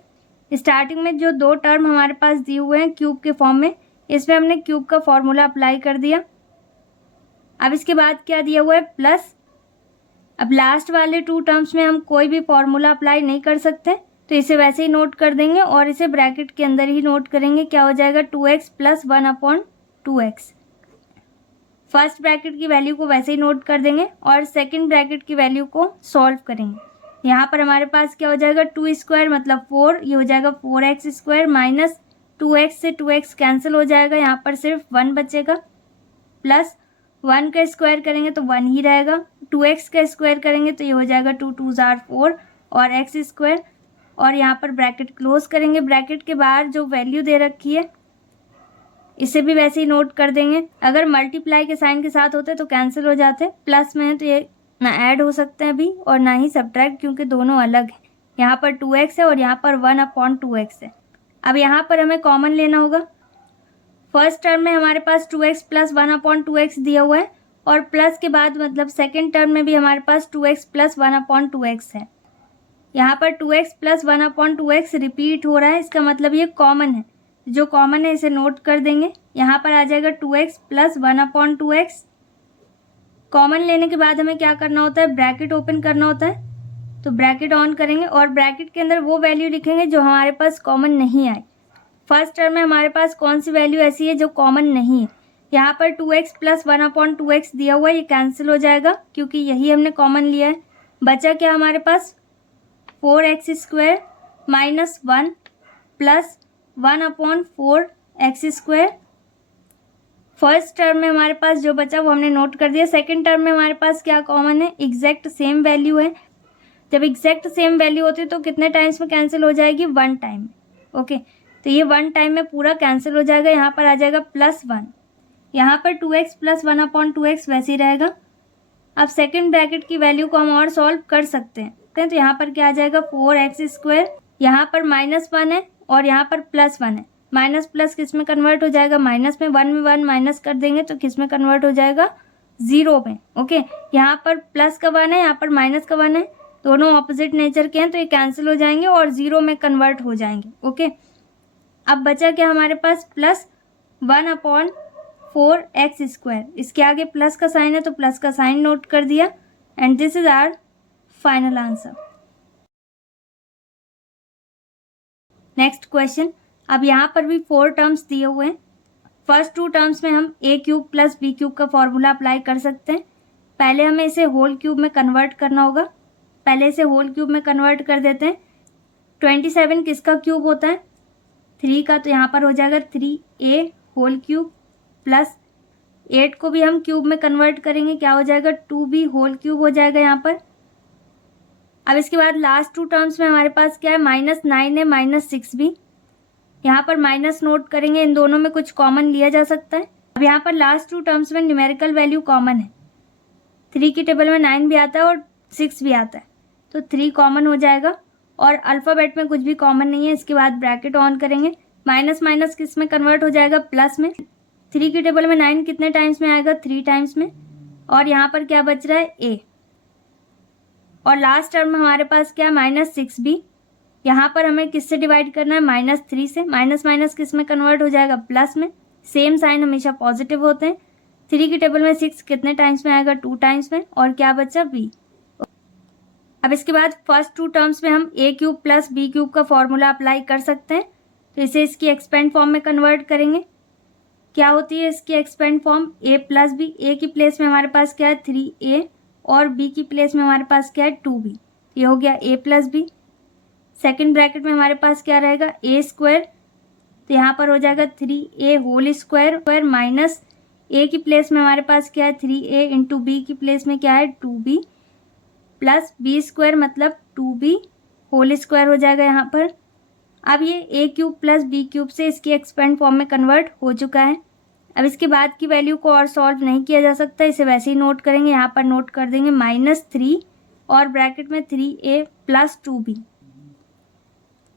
स्टार्टिंग में जो दो टर्म हमारे पास दिए हुए हैं क्यूब के फॉर्म में, इसमें हमने क्यूब का फॉर्मूला अप्लाई कर दिया। अब इसके बाद क्या दिया हुआ है प्लस। अब लास्ट वाले टू टर्म्स में हम कोई भी फॉर्मूला अप्लाई नहीं कर सकते, तो इसे वैसे ही नोट कर देंगे और इसे ब्रैकेट के अंदर ही नोट करेंगे। क्या हो जाएगा 2x plus 1/2x। First bracket की वैल्यू को वैसे ही नोट कर देंगे और सेकंड ब्रैकेट की वैल्यू को सॉल्व करेंगे। यहाँ पर हमारे पास क्या हो जाएगा 2 स्क्वायर मतलब 4, ये हो जाएगा 4x स्क्वायर, माइनस 2x से 2x कैंसिल हो जाएगा, यहाँ पर सिर्फ 1 बचेगा, प्लस 1 का स्क्वायर करेंगे तो 1 ही रहेगा, 2x का स्क्वायर करेंगे तो ये हो जाएगा 2 2 ज़ार 4 और x स्क्वायर, और यहाँ पर ब्रैकेट क्लोज करेंगे। ब्रैकेट के बाहर जो वैल्यू दे रखी है इसे भी वैसे ही नोट कर देंगे। अगर मल्टीप्लाई के साइन के साथ होते तो कैंसिल हो जाते, प्लस में है तो ये ना ऐड हो सकते हैं अभी और ना ही सब्ट्रैक्ट, क्योंकि दोनों अलग हैं। यहाँ पर 2x है और यहाँ पर 1/2x है। अब यहाँ पर हमें कॉमन लेना होगा। फर्स्ट टर्म में हमारे पास 2x प्लस 1/2x दिया हुआ है, और प्लस के बाद मतलब सेकेंड टर्म में भी हमारे पास 2x प्लस 1/2x है। यहाँ पर 2x प्लस 1/2x रिपीट हो रहा है, इसका मतलब ये कॉमन है। जो कॉमन है इसे नोट कर देंगे। यहाँ पर आ जाएगा 2x प्लस 1/2x। कॉमन लेने के बाद हमें क्या करना होता है, ब्रैकेट ओपन करना होता है, तो ब्रैकेट ऑन करेंगे और ब्रैकेट के अंदर वो वैल्यू लिखेंगे जो हमारे पास कॉमन नहीं आए। फर्स्ट टर्म में हमारे पास कौन सी वैल्यू ऐसी है जो कॉमन नहीं है। यहाँ पर 2x प्लस 1/2x दिया हुआ है, ये कैंसिल हो जाएगा क्योंकि यही हमने कॉमन लिया है। बचा क्या हमारे पास 4x square minus 1 plus 1/4x square. First term में हमारे पास जो बचा वो हमने नोट कर दिया। सेकंड टर्म में हमारे पास क्या कॉमन है, एग्जैक्ट सेम वैल्यू है। जब एग्जैक्ट सेम वैल्यू होती है तो कितने टाइम्स में कैंसिल हो जाएगी, 1 टाइम। ओके, तो ये 1 टाइम में पूरा कैंसिल हो जाएगा। यहाँ पर आ जाएगा +1, यहाँ पर 2x प्लस 1/2x वैसे ही रहेगा। अब सेकंड ब्रैकेट की वैल्यू को हम और सॉल्व कर सकते हैं, तो यहाँ पर क्या आ जाएगा 4x स्क्वायर, यहाँ पर -1 है और यहाँ पर +1 है। माइनस प्लस किस में कन्वर्ट हो जाएगा, माइनस में। 1 में 1 माइनस कर देंगे तो किस में कन्वर्ट हो जाएगा, 0 में। ओके, यहाँ पर प्लस का 1 है, यहाँ पर माइनस का 1 है, दोनों ऑपोजिट नेचर के हैं तो ये कैंसिल हो जाएंगे और 0 में कन्वर्ट हो जाएंगे। ओके, अब बचा क्या हमारे पास प्लस 1/4x स्क्वायर। इसके आगे प्लस का साइन है तो प्लस का साइन नोट कर दिया, and this is our final answer. Next question. अब यहाँ पर भी 4 टर्म्स दिए हुए हैं। फर्स्ट 2 टर्म्स में हम a cube plus b cube का फॉर्मूला अप्लाई कर सकते हैं। पहले हमें इसे होल क्यूब में कन्वर्ट करना होगा। पहले इसे होल क्यूब में कन्वर्ट कर देते हैं। 27 किसका क्यूब होता है, 3 का, तो यहाँ पर हो जाएगा 3a होल क्यूब प्लस 8 को भी हम क्यूब में कन्वर्ट करेंगे, क्या हो जाएगा 2b होल क्यूब हो जाएगा यहाँ पर। अब इसके बाद लास्ट 2 टर्म्स में हमारे पास क्या है, -9 है, -6b। यहाँ पर माइनस नोट करेंगे, इन दोनों में कुछ कॉमन लिया जा सकता है। अब यहाँ पर लास्ट 2 टर्म्स में न्यूमेरिकल वैल्यू कॉमन है। 3 की टेबल में 9 भी आता है और 6 भी आता है, तो 3 कॉमन हो जाएगा, और अल्फ़ाबेट में कुछ भी कॉमन नहीं है। इसके बाद ब्रैकेट ऑन करेंगे, माइनस माइनस किस में कन्वर्ट हो जाएगा, प्लस में। 3 की टेबल में 9 कितने टाइम्स में आएगा, 3 टाइम्स में, और यहाँ पर क्या बच रहा है a। और लास्ट टर्म में हमारे पास क्या है, -6b। यहाँ पर हमें किससे डिवाइड करना है, -3 से। माइनस माइनस किस में कन्वर्ट हो जाएगा, प्लस में। सेम साइन हमेशा पॉजिटिव होते हैं। 3 की टेबल में 6 कितने टाइम्स में आएगा, 2 टाइम्स में, और क्या बचा b। अब इसके बाद फर्स्ट 2 टर्म्स में हम a cube plus b cube का फॉर्मूला अप्लाई कर सकते हैं, तो इसे इसकी एक्सपेंड फॉर्म में कन्वर्ट करेंगे। क्या होती है इसकी expand form, a plus b, a की प्लेस में हमारे पास क्या है 3a और b की प्लेस में हमारे पास क्या है 2b, ये हो गया a plus b। Second bracket में हमारे पास क्या रहेगा a स्क्वायर, तो यहाँ पर हो जाएगा 3a whole square minus a की प्लेस में हमारे पास क्या है 3a इंटू b की प्लेस में क्या है 2b प्लस b स्क्वायर मतलब 2b होल स्क्वायर हो जाएगा यहाँ पर। अब ये a cube plus b cube से इसकी एक्सपेंड फॉर्म में कन्वर्ट हो चुका है। अब इसके बाद की वैल्यू को और सॉल्व नहीं किया जा सकता, इसे वैसे ही नोट करेंगे। यहाँ पर नोट कर देंगे -3 और ब्रैकेट में 3a प्लस 2b।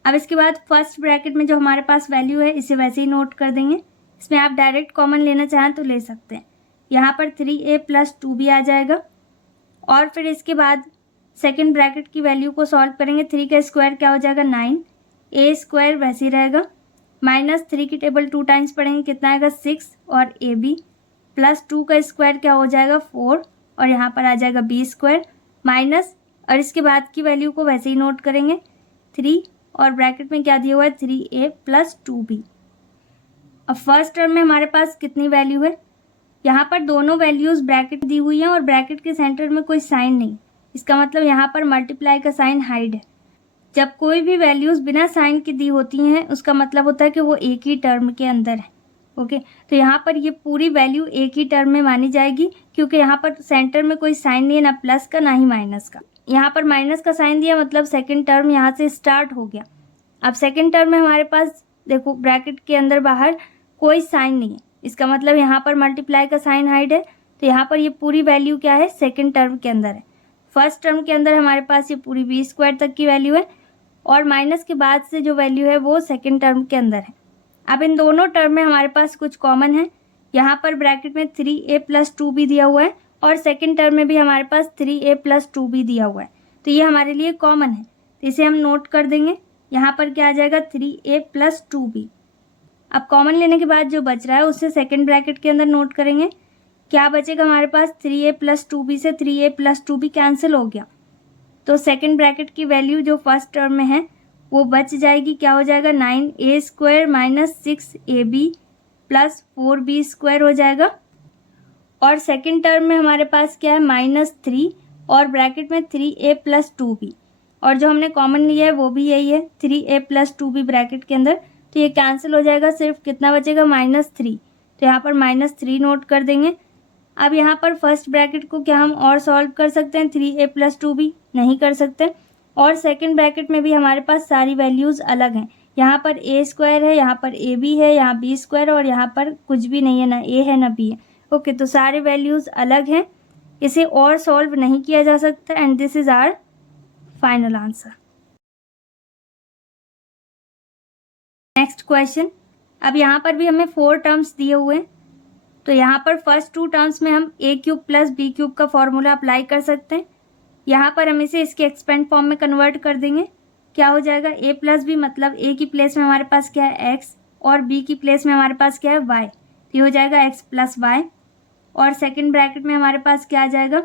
अब इसके बाद फर्स्ट ब्रैकेट में जो हमारे पास वैल्यू है इसे वैसे ही नोट कर देंगे। इसमें आप डायरेक्ट कॉमन लेना चाहें तो ले सकते हैं। यहाँ पर 3a प्लस 2b आ जाएगा और फिर इसके बाद सेकेंड ब्रैकेट की वैल्यू को सॉल्व करेंगे। 3 का स्क्वायर क्या हो जाएगा 9, a स्क्वायर वैसे ही रहेगा, -3 की टेबल 2 टाइम्स पढ़ेंगे कितना आएगा 6 और ab प्लस 2 का स्क्वायर क्या हो जाएगा 4 और यहाँ पर आ जाएगा b स्क्वायर माइनस, और इसके बाद की वैल्यू को वैसे ही नोट करेंगे 3 और ब्रैकेट में क्या दिया हुआ है 3a प्लस 2b। अब फर्स्ट टर्म में हमारे पास कितनी वैल्यू है, यहाँ पर दोनों वैल्यूज ब्रैकेट दी हुई हैं और ब्रैकेट के सेंटर में कोई साइन नहीं, इसका मतलब यहाँ पर मल्टीप्लाई का साइन हाइड है। जब कोई भी वैल्यूज बिना साइन की दी होती हैं उसका मतलब होता है कि वो एक ही टर्म के अंदर है। ओके, तो यहाँ पर ये पूरी वैल्यू एक ही टर्म में मानी जाएगी क्योंकि यहाँ पर सेंटर में कोई साइन नहीं है, ना प्लस का ना ही माइनस का। यहाँ पर माइनस का साइन दिया मतलब सेकंड टर्म यहाँ से स्टार्ट हो गया। अब सेकंड टर्म में हमारे पास देखो ब्रैकेट के अंदर बाहर कोई साइन नहीं है, इसका मतलब यहाँ पर मल्टीप्लाई का साइन हाइड है, तो यहाँ पर ये पूरी वैल्यू क्या है सेकंड टर्म के अंदर है। फर्स्ट टर्म के अंदर हमारे पास ये पूरी b स्क्वायर तक की वैल्यू है और माइनस के बाद से जो वैल्यू है वो सेकंड टर्म के अंदर है। अब इन दोनों टर्म में हमारे पास कुछ कॉमन है, यहाँ पर ब्रैकेट में 3a प्लस 2b दिया हुआ है और सेकंड टर्म में भी हमारे पास 3a प्लस 2b दिया हुआ है, तो ये हमारे लिए कॉमन है, तो इसे हम नोट कर देंगे। यहाँ पर क्या आ जाएगा 3a प्लस 2b। अब कॉमन लेने के बाद जो बच रहा है उसे सेकंड ब्रैकेट के अंदर नोट करेंगे। क्या बचेगा हमारे पास 3a प्लस 2b से 3a प्लस 2b कैंसिल हो गया, तो सेकंड ब्रैकेट की वैल्यू जो फर्स्ट टर्म में है वो बच जाएगी, क्या हो जाएगा 9a square minus 6ab plus 4b square हो जाएगा। और सेकंड टर्म में हमारे पास क्या है -3 और ब्रैकेट में 3a प्लस 2b, और जो हमने कॉमन लिया है वो भी यही है 3a प्लस 2b ब्रैकेट के अंदर, तो ये कैंसिल हो जाएगा, सिर्फ कितना बचेगा -3, तो यहाँ पर -3 नोट कर देंगे। अब यहाँ पर फर्स्ट ब्रैकेट को क्या हम और सॉल्व कर सकते हैं 3a प्लस 2b, नहीं कर सकते, और सेकंड ब्रैकेट में भी हमारे पास सारी वैल्यूज़ अलग हैं। यहाँ पर a स्क्वायर है, यहाँ पर ab है, यहाँ b स्क्वायर और यहाँ पर कुछ भी नहीं है, ना a है ना b है। ओके, तो सारे वैल्यूज़ अलग हैं, इसे और सॉल्व नहीं किया जा सकता and this is our final answer. Next question. अब यहाँ पर भी हमें 4 टर्म्स दिए हुए हैं, तो यहाँ पर फर्स्ट 2 टर्म्स में हम a cube plus b cube का फॉर्मूला अप्लाई कर सकते हैं। यहाँ पर हम इसे इसके एक्सपेंड फॉर्म में कन्वर्ट कर देंगे। क्या हो जाएगा a प्लस बी, मतलब a की प्लेस में हमारे पास क्या है x और b की प्लेस में हमारे पास क्या है y, तो ये हो जाएगा x प्लस वाई। और सेकेंड ब्रैकेट में हमारे पास क्या आ जाएगा,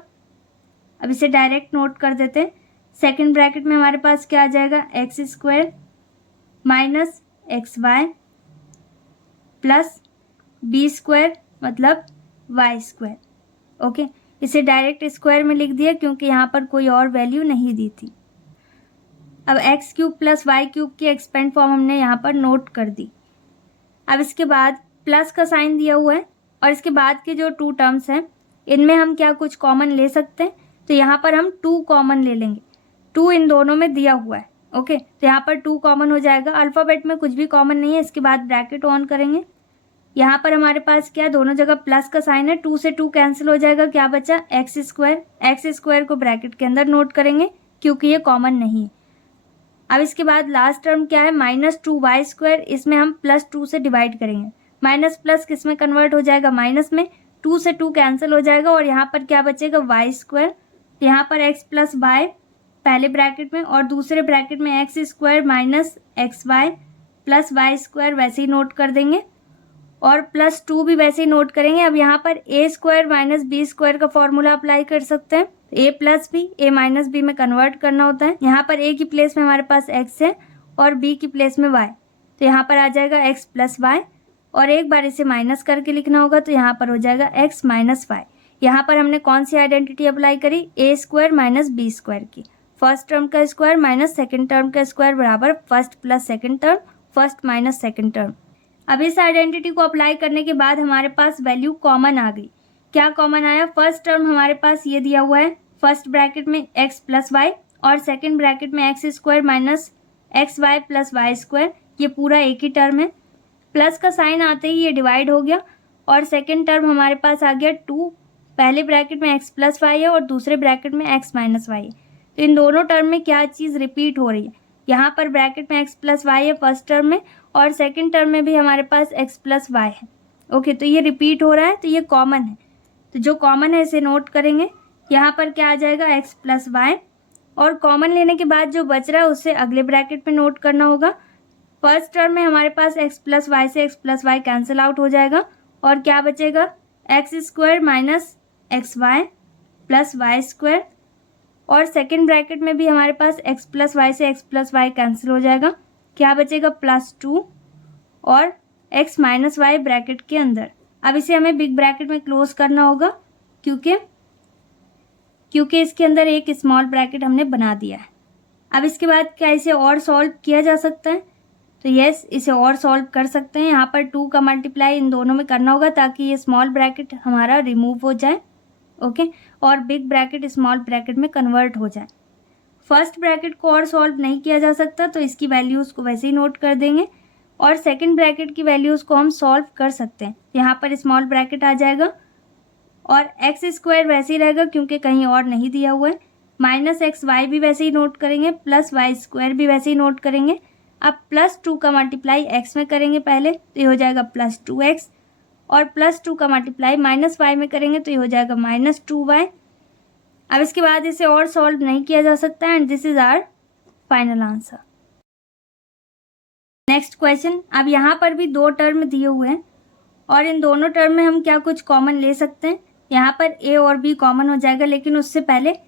अब इसे डायरेक्ट नोट कर देते हैं। सेकेंड ब्रैकेट में हमारे पास क्या आ जाएगा x square minus x y plus b square मतलब वाई स्क्वायर। ओके, इसे डायरेक्ट स्क्वायर में लिख दिया क्योंकि यहाँ पर कोई और वैल्यू नहीं दी थी। अब x cube plus y cube की एक्सपेंड फॉर्म हमने यहाँ पर नोट कर दी। अब इसके बाद प्लस का साइन दिया हुआ है और इसके बाद के जो 2 टर्म्स हैं इनमें हम क्या कुछ कॉमन ले सकते हैं, तो यहाँ पर हम 2 कॉमन ले लेंगे। 2 इन दोनों में दिया हुआ है। ओके, तो यहाँ पर 2 कॉमन हो जाएगा। अल्फ़ाबेट में कुछ भी कॉमन नहीं है, इसके बाद ब्रैकेट ऑन करेंगे। यहाँ पर हमारे पास क्या दोनों जगह प्लस का साइन है, 2 से 2 कैंसिल हो जाएगा, क्या बचा एक्स स्क्वायर। एक्स स्क्वायर को ब्रैकेट के अंदर नोट करेंगे क्योंकि ये कॉमन नहीं है। अब इसके बाद लास्ट टर्म क्या है -2y स्क्वायर, इसमें हम +2 से डिवाइड करेंगे। माइनस प्लस किस में कन्वर्ट हो जाएगा माइनस में, 2 से 2 कैंसिल हो जाएगा और यहाँ पर क्या बचेगा y स्क्वायर। यहाँ पर x प्लस वाई पहले ब्रैकेट में और दूसरे ब्रैकेट में x square minus x y plus y square वैसे ही नोट कर देंगे। और +2 भी वैसे ही नोट करेंगे। अब यहाँ पर a square minus b square का फॉर्मूला अप्लाई कर सकते हैं। a plus b a minus b में कन्वर्ट करना होता है। यहाँ पर a की प्लेस में हमारे पास x है और b की प्लेस में y, तो यहाँ पर आ जाएगा x प्लस वाई, और एक बार इसे माइनस करके लिखना होगा, तो यहाँ पर हो जाएगा x माइनस वाई। यहाँ पर हमने कौन सी आइडेंटिटी अप्लाई करी, a square minus b square की। फर्स्ट टर्म का स्क्वायर माइनस सेकेंड टर्म का स्क्वायर बराबर first plus second term, first minus second term. अब इस आइडेंटिटी को अप्लाई करने के बाद हमारे पास वैल्यू कॉमन आ गई। क्या कॉमन आया, फर्स्ट टर्म हमारे पास ये दिया हुआ है, फर्स्ट ब्रैकेट में x प्लस वाई और सेकेंड ब्रैकेट में x square minus x y plus y square, ये पूरा एक ही टर्म है। प्लस का साइन आते ही ये डिवाइड हो गया और सेकेंड टर्म हमारे पास आ गया 2, पहले ब्रैकेट में x प्लस वाई है और दूसरे ब्रैकेट में x माइनस वाई है। तो इन दोनों टर्म में क्या चीज़ रिपीट हो रही है, यहाँ पर ब्रैकेट में x प्लस वाई है फर्स्ट टर्म में और सेकेंड टर्म में भी हमारे पास x प्लस वाई है। ओके, तो ये रिपीट हो रहा है, तो ये कॉमन है। तो जो कॉमन है इसे नोट करेंगे। यहाँ पर क्या आ जाएगा, x प्लस वाई, और कॉमन लेने के बाद जो बच रहा है उसे अगले ब्रैकेट में नोट करना होगा। फर्स्ट टर्म में हमारे पास x प्लस वाई से x plus y cancel out हो जाएगा और क्या बचेगा, x square minus x y plus y square, और सेकेंड ब्रैकेट में भी हमारे पास x प्लस वाई से x प्लस वाई कैंसिल हो जाएगा। क्या बचेगा, +2 और x माइनस वाई ब्रैकेट के अंदर। अब इसे हमें बिग ब्रैकेट में क्लोज करना होगा क्योंकि इसके अंदर एक स्मॉल ब्रैकेट हमने बना दिया है। अब इसके बाद क्या इसे और सॉल्व किया जा सकता है, तो यस, इसे और सॉल्व कर सकते हैं। यहाँ पर 2 का मल्टीप्लाई इन दोनों में करना होगा ताकि ये स्मॉल ब्रैकेट हमारा रिमूव हो जाए। ओके, और बिग ब्रैकेट स्मॉल ब्रैकेट में कन्वर्ट हो जाए। फर्स्ट ब्रैकेट को और सॉल्व नहीं किया जा सकता, तो इसकी वैल्यूज़ को वैसे ही नोट कर देंगे, और सेकंड ब्रैकेट की वैल्यूज़ को हम सॉल्व कर सकते हैं। यहाँ पर स्मॉल ब्रैकेट आ जाएगा और एक्स स्क्वायर वैसे ही रहेगा क्योंकि कहीं और नहीं दिया हुआ है, माइनस एक्स वाई भी वैसे ही नोट करेंगे, प्लस वाई स्क्वायर भी वैसे ही नोट करेंगे। अब +2 का मल्टीप्लाई एक्स में करेंगे पहले, तो ये हो जाएगा +2x, और +2 का मल्टीप्लाई माइनस वाई में करेंगे तो ये हो जाएगा -2y। अब इसके बाद इसे और सॉल्व नहीं किया जा सकता, and this is our final answer. Next question. अब यहाँ पर भी 2 टर्म दिए हुए हैं और इन दोनों टर्म में हम क्या कुछ कॉमन ले सकते हैं। यहाँ पर a और b कॉमन हो जाएगा, लेकिन उससे पहले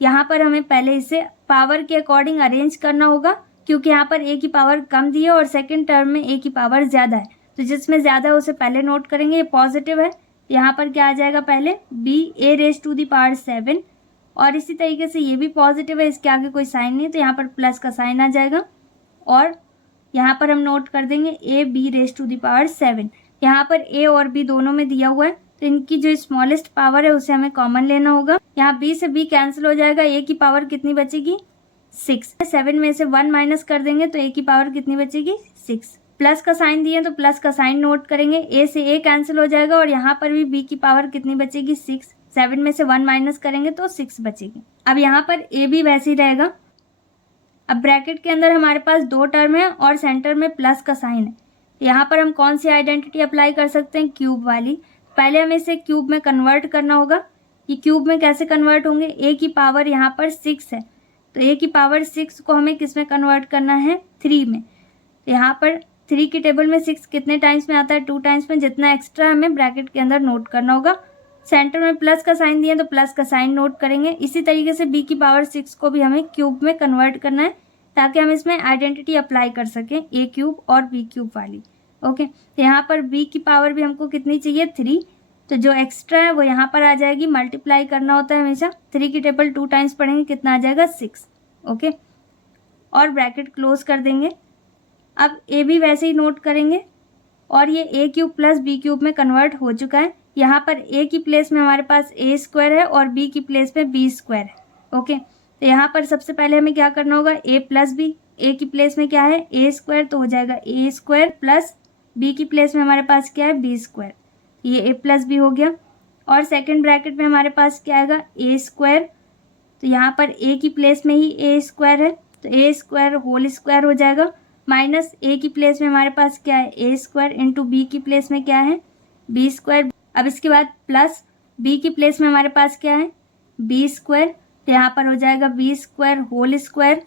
यहाँ पर हमें पहले इसे पावर के अकॉर्डिंग अरेंज करना होगा, क्योंकि यहाँ पर a की पावर कम दी है और सेकेंड टर्म में a की पावर ज़्यादा है, तो जिसमें ज़्यादा है उसे पहले नोट करेंगे। ये पॉजिटिव है, यहाँ पर क्या आ जाएगा पहले b a⁻⁷, और इसी तरीके से ये भी पॉजिटिव है, इसके आगे कोई साइन नहीं है, तो यहाँ पर प्लस का साइन आ जाएगा, और यहाँ पर हम नोट कर देंगे ab⁻⁷। यहाँ पर a और b दोनों में दिया हुआ है, तो इनकी जो स्मॉलेस्ट पावर है उसे हमें कॉमन लेना होगा। यहाँ b से b कैंसिल हो जाएगा, a की पावर कितनी बचेगी, 6। 7 में से 1 माइनस कर देंगे तो a की पावर कितनी बचेगी, 6। प्लस का साइन दिए तो प्लस का साइन नोट करेंगे, a से a कैंसिल हो जाएगा और यहाँ पर भी b की पावर कितनी बचेगी, 6। 7 में से 1 माइनस करेंगे तो 6 बचेगी। अब यहाँ पर a भी वैसे ही रहेगा। अब ब्रैकेट के अंदर हमारे पास 2 टर्म है और सेंटर में प्लस का साइन है, यहाँ पर हम कौन सी आइडेंटिटी अप्लाई कर सकते हैं, क्यूब वाली। पहले हमें इसे क्यूब में कन्वर्ट करना होगा। ये क्यूब में कैसे कन्वर्ट होंगे, a की पावर यहाँ पर 6 है, तो a की पावर 6 को हमें किस में कन्वर्ट करना है, 3 में। यहाँ पर 3 की टेबल में 6 कितने टाइम्स में आता है, 2 टाइम्स में, जितना एक्स्ट्रा हमें ब्रैकेट के अंदर नोट करना होगा। सेंटर में प्लस का साइन दिया तो प्लस का साइन नोट करेंगे। इसी तरीके से b की पावर 6 को भी हमें क्यूब में कन्वर्ट करना है ताकि हम इसमें आइडेंटिटी अप्लाई कर सकें a क्यूब और b क्यूब वाली। ओके, तो यहाँ पर b की पावर भी हमको कितनी चाहिए, 3, तो जो एक्स्ट्रा है वो यहाँ पर आ जाएगी। मल्टीप्लाई करना होता है हमेशा, 3 की टेबल 2 टाइम्स पढ़ेंगे, कितना आ जाएगा, 6। ओके, और ब्रैकेट क्लोज कर देंगे। अब a भी वैसे ही नोट करेंगे और ये a cube plus b cube में कन्वर्ट हो चुका है। यहाँ पर a की प्लेस में हमारे पास a स्क्वायर है और b की प्लेस में b स्क्वायर है। ओके, तो यहाँ पर सबसे पहले हमें क्या करना होगा, a प्लस b, a की प्लेस में क्या है, a स्क्वायर, तो हो जाएगा a स्क्वायर, प्लस b की प्लेस में हमारे पास क्या है, b स्क्वायर, ये a प्लस b हो गया। और सेकंड ब्रैकेट में हमारे पास क्या आएगा, a स्क्वायर, तो यहाँ पर a की प्लेस में ही a स्क्वायर है, तो a स्क्वायर होल स्क्वायर हो जाएगा, माइनस a की प्लेस में हमारे पास क्या है, a स्क्वायर, इंटू b की प्लेस में क्या है, b स्क्वायर। अब इसके बाद प्लस b की प्लेस में हमारे पास क्या है, b स्क्वायर, तो यहाँ पर हो जाएगा b स्क्वायर होल स्क्वायर।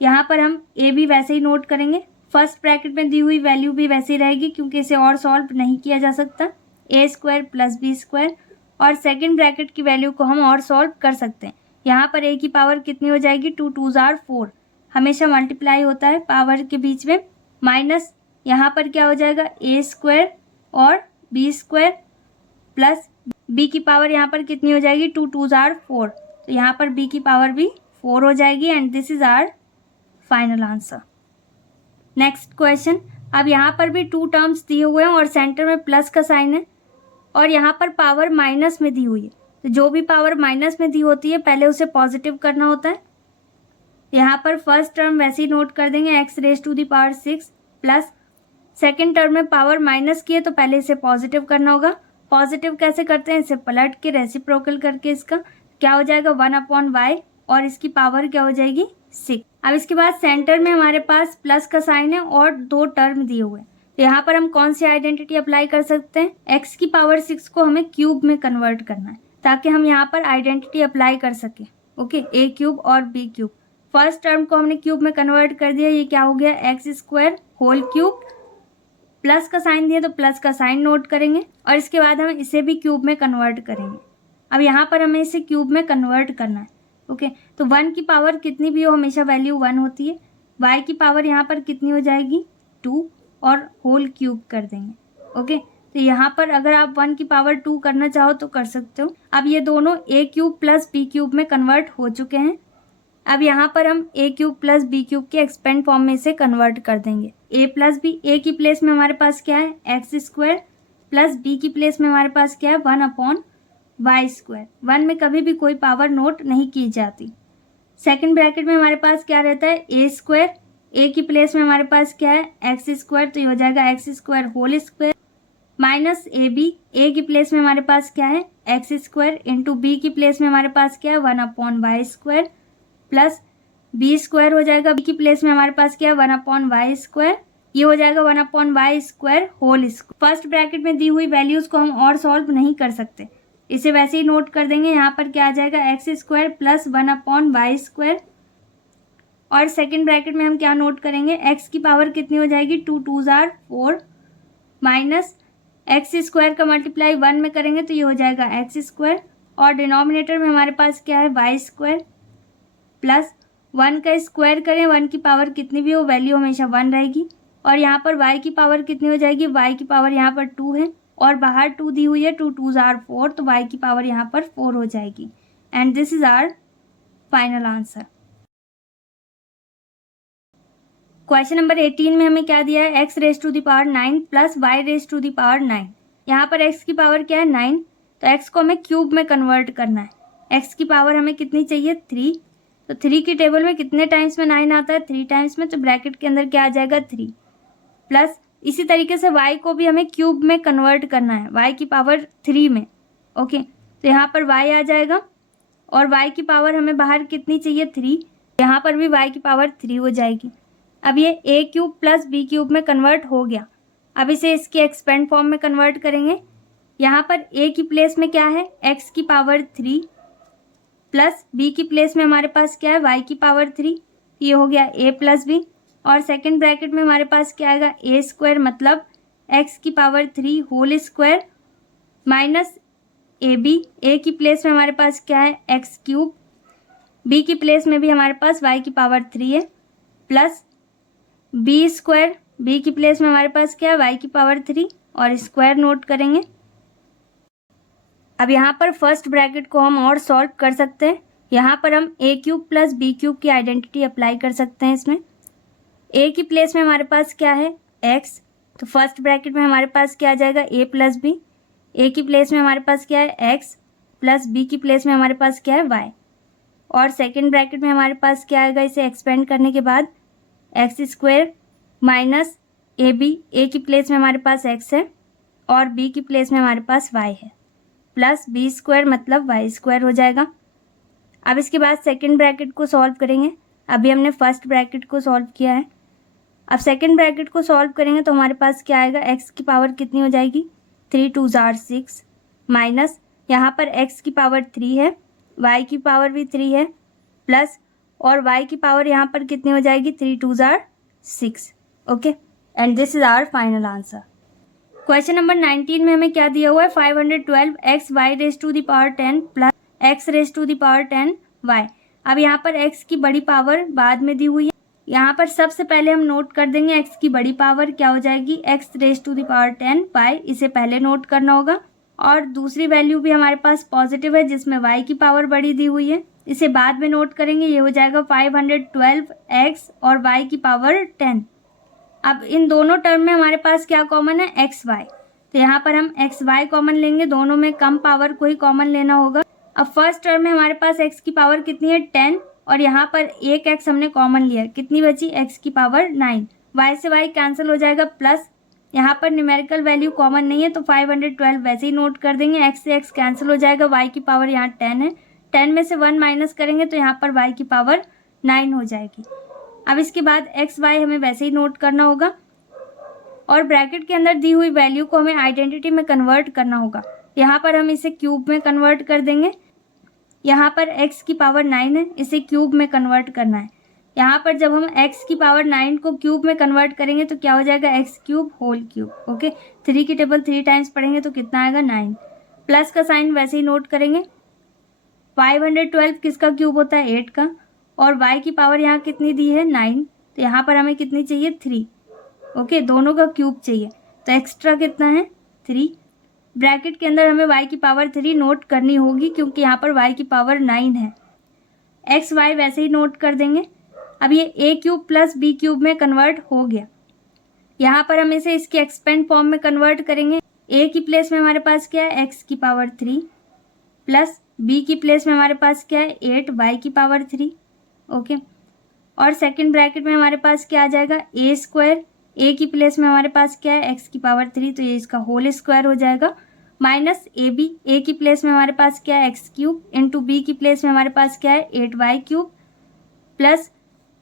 यहाँ पर हम a भी वैसे ही नोट करेंगे। फर्स्ट ब्रैकेट में दी हुई वैल्यू भी वैसी रहेगी क्योंकि इसे और सॉल्व नहीं किया जा सकता, ए स्क्वायर प्लस बी स्क्वायर। और सेकेंड ब्रैकेट की वैल्यू को हम और सॉल्व कर सकते हैं। यहाँ पर ए की पावर कितनी हो जाएगी, 2 2s are 4, हमेशा मल्टीप्लाई होता है पावर के बीच में, माइनस यहाँ पर क्या हो जाएगा ए स्क्वायर और बी स्क्वायर प्लस बी की पावर यहाँ पर कितनी हो जाएगी, 2 2s are 4, तो यहाँ पर बी की पावर भी 4 हो जाएगी। And this is our final answer. Next question, अब यहाँ पर भी 2 टर्म्स दिए हुए हैं और सेंटर में प्लस का साइन है और यहाँ पर पावर माइनस में दी हुई है, तो जो भी पावर माइनस में दी होती है पहले उसे पॉजिटिव करना होता है। यहाँ पर फर्स्ट टर्म वैसे ही नोट कर देंगे x⁻⁶ प्लस सेकेंड टर्म में पावर माइनस की है तो पहले इसे पॉजिटिव करना होगा। पॉजिटिव कैसे करते हैं, इसे पलट के रेसिप्रोकल करके इसका क्या हो जाएगा 1/y और इसकी पावर क्या हो जाएगी 6। अब इसके बाद सेंटर में हमारे पास प्लस का साइन है और 2 टर्म दिए हुए हैं, तो यहाँ पर हम कौन सी आइडेंटिटी अप्लाई कर सकते हैं, x की पावर 6 को हमें क्यूब में कन्वर्ट करना है ताकि हम यहाँ पर आइडेंटिटी अप्लाई कर सके। ओके, a क्यूब और b क्यूब, फर्स्ट टर्म को हमने क्यूब में कन्वर्ट कर दिया, ये क्या हो गया x² होल क्यूब, प्लस का साइन दिया तो प्लस का साइन नोट करेंगे और इसके बाद हम इसे भी क्यूब में कन्वर्ट करेंगे। अब यहाँ पर हमें इसे क्यूब में कन्वर्ट करना है। ओके, तो 1 की पावर कितनी भी हो हमेशा वैल्यू 1 होती है। y की पावर यहाँ पर कितनी हो जाएगी 2 और होल क्यूब कर देंगे। ओके, तो यहाँ पर अगर आप 1 की पावर 2 करना चाहो तो कर सकते हो। अब ये दोनों a cube plus b cube में कन्वर्ट हो चुके हैं। अब यहाँ पर हम a cube plus b cube के एक्सपेंड फॉर्म में इसे कन्वर्ट कर देंगे। a प्लस b, a की प्लेस में हमारे पास क्या है x² प्लस b की प्लेस में हमारे पास क्या है 1/y²। 1 में कभी भी कोई पावर नोट नहीं की जाती। सेकंड ब्रैकेट में हमारे पास क्या रहता है a², a की प्लेस में हमारे पास क्या है x², तो ये हो जाएगा x² whole square minus ab, a की प्लेस में हमारे पास क्या है x² इंटू b की प्लेस में हमारे पास क्या है 1/y² प्लस b² हो जाएगा, b की प्लेस में हमारे पास क्या है 1/y², ये हो जाएगा 1/y² whole square. First bracket में दी हुई वैल्यूज को हम और सॉल्व नहीं कर सकते, इसे वैसे ही नोट कर देंगे। यहाँ पर क्या आ जाएगा x² प्लस 1/y²। और सेकेंड ब्रैकेट में हम क्या नोट करेंगे, x की पावर कितनी हो जाएगी 2 2s are 4 माइनस x² का मल्टीप्लाई 1 में करेंगे तो ये हो जाएगा x² और डिनोमिनेटर में हमारे पास क्या है y² प्लस 1 का स्क्वायर करें, 1 की पावर कितनी भी हो वैल्यू हमेशा 1 रहेगी। और यहाँ पर y की पावर कितनी हो जाएगी, y की पावर यहाँ पर 2 है और बाहर 2 दी हुई है, 2 2s are 4, तो y की पावर यहाँ पर 4 हो जाएगी। And this is our final answer. Question number 18 में हमें क्या दिया है, x⁻9 प्लस y⁻9। यहाँ पर x की पावर क्या है 9, तो x को हमें क्यूब में कन्वर्ट करना है। x की पावर हमें कितनी चाहिए 3, तो 3 की टेबल में कितने टाइम्स में 9 आता है 3 टाइम्स में, तो ब्रैकेट के अंदर क्या आ जाएगा 3 प्लस इसी तरीके से y को भी हमें क्यूब में कन्वर्ट करना है y की पावर 3 में। ओके, तो यहाँ पर y आ जाएगा और y की पावर हमें बाहर कितनी चाहिए 3, यहाँ पर भी y की पावर 3 हो जाएगी। अब ये a cube plus b cube में कन्वर्ट हो गया। अब इसे इसके एक्सपेंड फॉर्म में कन्वर्ट करेंगे। यहाँ पर a की प्लेस में क्या है x की पावर 3 प्लस b की प्लेस में हमारे पास क्या है y की पावर 3, ये हो गया a प्लस b। और सेकेंड ब्रैकेट में हमारे पास क्या आएगा a² मतलब x की power 3 whole square minus ab, a की प्लेस में हमारे पास क्या है x³ b की प्लेस में भी हमारे पास y की पावर 3 है प्लस b², b की प्लेस में हमारे पास क्या है y की पावर 3 और स्क्वायर नोट करेंगे। अब यहाँ पर फर्स्ट ब्रैकेट को हम और सॉल्व कर सकते हैं। यहाँ पर हम a³ प्लस b³ की आइडेंटिटी अप्लाई कर सकते हैं। इसमें a की प्लेस में हमारे पास क्या है x, तो फर्स्ट ब्रैकेट में हमारे पास क्या आ जाएगा a प्लस b, a की प्लेस में हमारे पास क्या है x प्लस b की प्लेस में हमारे पास क्या है y और सेकेंड ब्रैकेट में हमारे पास क्या आएगा, इसे एक्सपेंड करने के बाद x² माइनस ab, a की प्लेस में हमारे पास x है और b की प्लेस में हमारे पास y है प्लस b² मतलब y² हो जाएगा। अब इसके बाद सेकेंड ब्रैकेट को सॉल्व करेंगे। अभी हमने फर्स्ट ब्रैकेट को सॉल्व किया है, अब सेकेंड ब्रैकेट को सॉल्व करेंगे तो हमारे पास क्या आएगा, x की पावर कितनी हो जाएगी 3 2s are 6 माइनस यहाँ पर x की पावर 3 है, y की पावर भी 3 है प्लस और y की पावर यहाँ पर कितनी हो जाएगी 3 2s are 6, okay, and this is our final answer. Question number 19 में हमें क्या दिया हुआ है, 512 x y raise to the power 10 plus x raise to the power 10 y. अब यहाँ पर x की बड़ी पावर बाद में दी हुई है, यहाँ पर सबसे पहले हम नोट कर देंगे x की बड़ी पावर क्या हो जाएगी, x raise to the power 10 y, इसे पहले नोट करना होगा। और दूसरी वैल्यू भी हमारे पास पॉजिटिव है जिसमें y की पावर बड़ी दी हुई है, इसे बाद में नोट करेंगे, ये हो जाएगा 512 x और y की पावर 10। अब इन दोनों टर्म में हमारे पास क्या कॉमन है, एक्स वाई, तो यहाँ पर हम एक्स वाई कॉमन लेंगे, दोनों में कम पावर को ही कॉमन लेना होगा। अब फर्स्ट टर्म में हमारे पास एक्स की पावर कितनी है, 10, और यहाँ पर एक एक्स हमने कॉमन लिया, कितनी बची, एक्स की पावर 9। वाई से वाई कैंसिल हो जाएगा, प्लस यहाँ पर न्यूमेरिकल वैल्यू कॉमन नहीं है तो 512 वैसे ही नोट कर देंगे, एक्स से एक्स कैंसिल हो जाएगा, वाई की पावर यहाँ 10 है, 10 में से 1 माइनस करेंगे तो यहाँ पर वाई की पावर 9 हो जाएगी। अब इसके बाद एक्स वाई हमें वैसे ही नोट करना होगा और ब्रैकेट के अंदर दी हुई वैल्यू को हमें आइडेंटिटी में कन्वर्ट करना होगा। यहाँ पर हम इसे क्यूब में कन्वर्ट कर देंगे, यहाँ पर x की पावर 9 है, इसे क्यूब में कन्वर्ट करना है। यहाँ पर जब हम x की पावर 9 को क्यूब में कन्वर्ट करेंगे तो क्या हो जाएगा, x cube whole cube. Okay, 3 की टेबल 3 टाइम्स पढ़ेंगे तो कितना आएगा, 9। प्लस का साइन वैसे ही नोट करेंगे, 512 किसका क्यूब होता है, 8 का, और y की पावर यहाँ कितनी दी है, 9, तो यहाँ पर हमें कितनी चाहिए, 3। ओके, दोनों का क्यूब चाहिए तो एक्स्ट्रा कितना है, 3। ब्रैकेट के अंदर हमें y की पावर 3 नोट करनी होगी क्योंकि यहाँ पर y की पावर 9 है। एक्स वाई वैसे ही नोट कर देंगे। अब ये a cube plus b cube में कन्वर्ट हो गया, यहाँ पर हम इसे इसके एक्सपेंड फॉर्म में कन्वर्ट करेंगे। a की प्लेस में हमारे पास क्या है, x की पावर 3, प्लस b की प्लेस में हमारे पास क्या है, 8 y की पावर 3। ओके, और सेकंड ब्रैकेट में हमारे पास क्या आ जाएगा, a स्क्वायर, a की प्लेस में हमारे पास क्या है, x की पावर 3, तो ये इसका होल स्क्वायर हो जाएगा, माइनस ab, a की प्लेस में हमारे पास क्या है, x क्यूब, इंटू b की प्लेस में हमारे पास क्या है, 8y cube, plus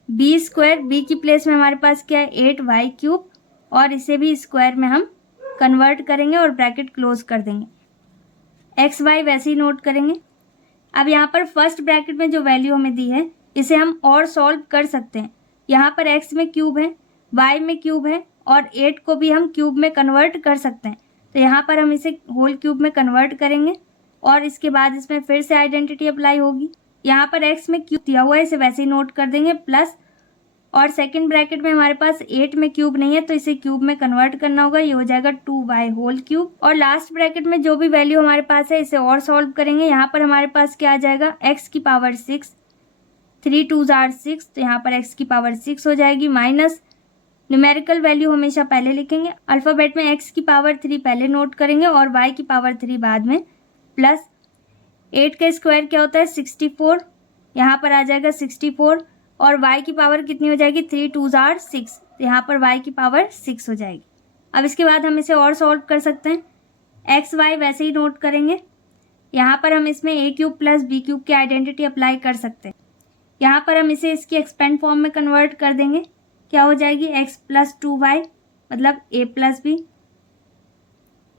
b square, b की प्लेस में हमारे पास क्या है, 8y क्यूब, और इसे भी स्क्वायर में हम कन्वर्ट करेंगे और ब्रैकेट क्लोज कर देंगे। एक्स वाई वैसे ही नोट करेंगे। अब यहाँ पर फर्स्ट ब्रैकेट में जो वैल्यू हमें दी है इसे हम और सॉल्व कर सकते हैं। यहाँ पर x में क्यूब है, y में क्यूब है, और 8 को भी हम क्यूब में कन्वर्ट कर सकते हैं, तो यहाँ पर हम इसे होल क्यूब में कन्वर्ट करेंगे और इसके बाद इसमें फिर से आइडेंटिटी अप्लाई होगी। यहाँ पर x में क्यूब दिया हुआ है, इसे वैसे ही नोट कर देंगे, प्लस, और सेकंड ब्रैकेट में हमारे पास 8 में क्यूब नहीं है तो इसे क्यूब में कन्वर्ट करना होगा, ये हो जाएगा 2y होल क्यूब। और लास्ट ब्रैकेट में जो भी वैल्यू हमारे पास है इसे और सॉल्व करेंगे। यहाँ पर हमारे पास क्या आ जाएगा, x की पावर 6, 3 2s are 6, तो यहाँ पर x की पावर 6 हो जाएगी, माइनस न्यूमेरिकल वैल्यू हमेशा पहले लिखेंगे, अल्फ़ाबेट में x की पावर 3 पहले नोट करेंगे और y की पावर 3 बाद में, प्लस 8 का स्क्वायर क्या होता है, 64, यहाँ पर आ जाएगा 64, और y की पावर कितनी हो जाएगी, 3 2s are 6, तो यहाँ पर y की पावर 6 हो जाएगी। अब इसके बाद हम इसे और सॉल्व कर सकते हैं। एक्स वाई वैसे ही नोट करेंगे, यहाँ पर हम इसमें a cube plus b cube की आइडेंटिटी अप्लाई कर सकते हैं। यहाँ पर हम इसे इसकी एक्सपेंड फॉर्म में कन्वर्ट कर देंगे, क्या हो जाएगी, x प्लस 2y मतलब a प्लस b,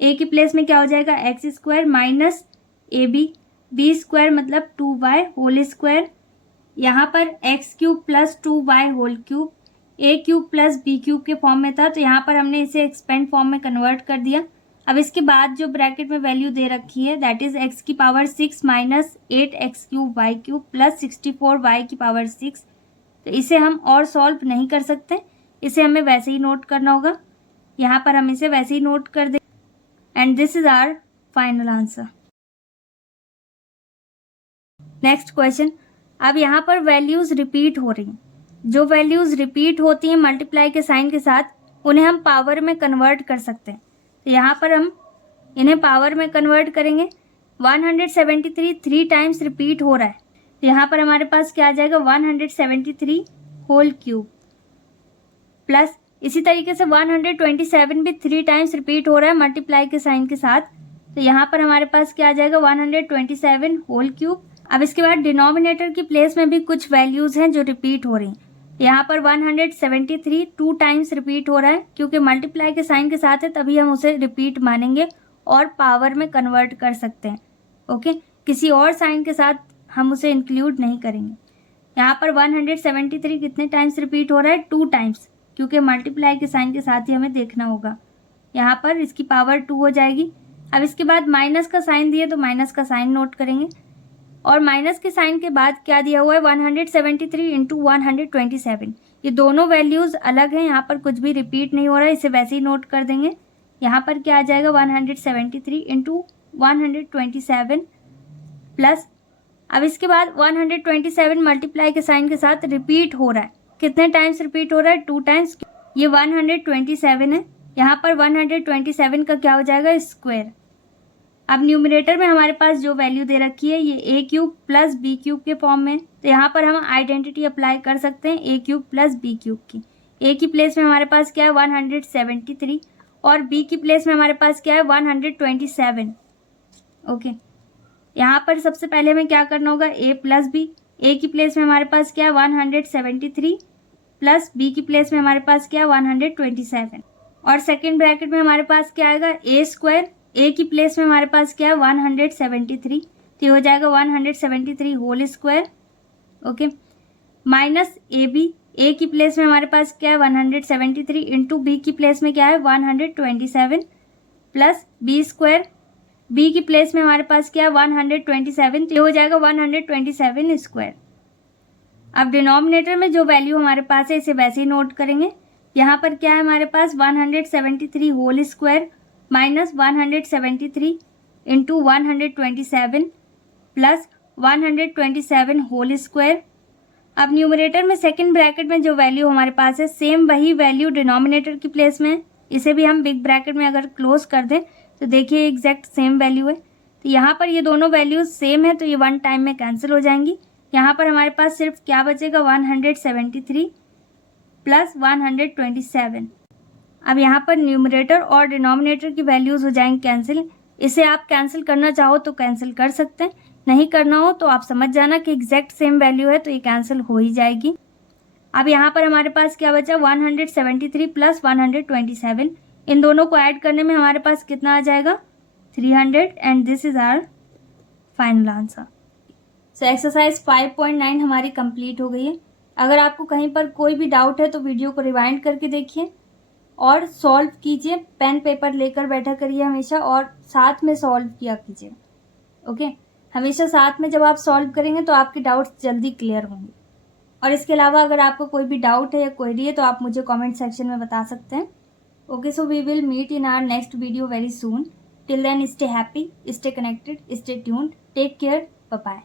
a की प्लेस में क्या हो जाएगा, x square minus ab, b square मतलब 2y होल स्क्वायर, यहाँ पर x cube plus 2y whole cube, a cube plus b cube के फॉर्म में था तो यहाँ पर हमने इसे एक्सपेंड फॉर्म में कन्वर्ट कर दिया। अब इसके बाद जो ब्रैकेट में वैल्यू दे रखी है दैट इज x की power 6 minus 8x cube y cube plus 64y की पावर 6, तो इसे हम और सॉल्व नहीं कर सकते, इसे हमें वैसे ही नोट करना होगा। यहाँ पर हम इसे वैसे ही नोट कर दें and this is our final answer. Next question. अब यहाँ पर वैल्यूज रिपीट हो रही हैं, जो वैल्यूज रिपीट होती हैं मल्टीप्लाई के साइन के साथ उन्हें हम पावर में कन्वर्ट कर सकते हैं, तो यहाँ पर हम इन्हें पावर में कन्वर्ट करेंगे। 173 3 टाइम्स रिपीट हो रहा है, तो यहाँ पर हमारे पास क्या आ जाएगा, 173 होल क्यूब, प्लस इसी तरीके से 127 भी 3 टाइम्स रिपीट हो रहा है मल्टीप्लाई के साइन के साथ, तो यहाँ पर हमारे पास क्या आ जाएगा, 127 होल क्यूब। अब इसके बाद डिनोमिनेटर की प्लेस में भी कुछ वैल्यूज हैं जो रिपीट हो रही हैं, यहाँ पर 173 2 टाइम्स रिपीट हो रहा है क्योंकि मल्टीप्लाई के साइन के साथ है तभी हम उसे रिपीट मानेंगे और पावर में कन्वर्ट कर सकते हैं। ओके, किसी और साइन के साथ हम उसे इंक्लूड नहीं करेंगे। यहाँ पर 173 कितने टाइम्स रिपीट हो रहा है, 2 टाइम्स, क्योंकि मल्टीप्लाई के साइन के साथ ही हमें देखना होगा। यहाँ पर इसकी पावर 2 हो जाएगी। अब इसके बाद माइनस का साइन दिए तो माइनस का साइन नोट करेंगे, और माइनस के साइन के बाद क्या दिया हुआ है 173 इंटू 127। ये दोनों वैल्यूज़ अलग हैं, यहाँ पर कुछ भी रिपीट नहीं हो रहा है, इसे वैसे ही नोट कर देंगे। यहाँ पर क्या आ जाएगा 173 इंटू 127 प्लस, अब इसके बाद 127 मल्टीप्लाई के साइन के साथ रिपीट हो रहा है। कितने टाइम्स रिपीट हो रहा है? 2 टाइम्स। ये 127 है, यहाँ पर 127 का क्या हो जाएगा स्क्वायर। अब न्यूमरेटर में हमारे पास जो वैल्यू दे रखी है ये ए क्यूब प्लस बी क्यूब के फॉर्म में, तो यहाँ पर हम आइडेंटिटी अप्लाई कर सकते हैं ए क्यूब प्लस बी क्यूब की। ए की प्लेस में हमारे पास क्या है 173 और बी की प्लेस में हमारे पास क्या है 127। ओके, यहाँ पर सबसे पहले हमें क्या करना होगा ए प्लस बी। ए की प्लेस में हमारे पास क्या है 173 प्लस बी की प्लेस में हमारे पास क्या है 127, और सेकेंड ब्रैकेट में हमारे पास क्या आएगा ए स्क्वायर। ए की प्लेस में हमारे पास क्या है 173, तो ये हो जाएगा 173 whole square. Okay, minus a b. A की प्लेस में हमारे पास क्या है 173 इंटू बी की प्लेस में क्या है 127 प्लस बी स्क्वायर। बी की प्लेस में हमारे पास क्या है 127, तो ये हो जाएगा 127 स्क्वायर। अब डिनोमिनेटर में जो वैल्यू हमारे पास है इसे वैसे ही नोट करेंगे। यहाँ पर क्या है हमारे पास 173 whole square minus 173 into 127 plus 127 whole square. अब न्यूमरेटर में सेकंड ब्रैकेट में जो वैल्यू हमारे पास है सेम वही वैल्यू डिनोमिनेटर की प्लेस में है। इसे भी हम बिग ब्रैकेट में अगर क्लोज कर दें तो देखिए एग्जैक्ट सेम वैल्यू है। तो यहाँ पर ये दोनों वैल्यूज सेम है, तो ये वन टाइम में कैंसिल हो जाएंगी। यहाँ पर हमारे पास सिर्फ क्या बचेगा 173 प्लस 127। अब यहाँ पर न्यूमरेटर और डिनोमिनेटर की वैल्यूज़ हो जाएंगी कैंसिल। इसे आप कैंसिल करना चाहो तो कैंसिल कर सकते हैं, नहीं करना हो तो आप समझ जाना कि एग्जैक्ट सेम वैल्यू है तो ये कैंसिल हो ही जाएगी। अब यहाँ पर हमारे पास क्या बचा 173 प्लस 127। इन दोनों को ऐड करने में हमारे पास कितना आ जाएगा 300, and this is our final answer. So exercise 5.9 हमारी कंप्लीट हो गई है। अगर आपको कहीं पर कोई भी डाउट है तो वीडियो को रिवाइंड करके देखिए और सॉल्व कीजिए। पेन पेपर लेकर बैठा करिए हमेशा और साथ में सॉल्व किया कीजिए। ओके, हमेशा साथ में जब आप सॉल्व करेंगे तो आपके डाउट्स जल्दी क्लियर होंगे। और इसके अलावा अगर आपको कोई भी डाउट है या क्वेरी है तो आप मुझे कमेंट सेक्शन में बता सकते हैं। Okay, so we will meet in our next video very soon. Till then stay happy, stay connected, stay tuned, take care, bye bye.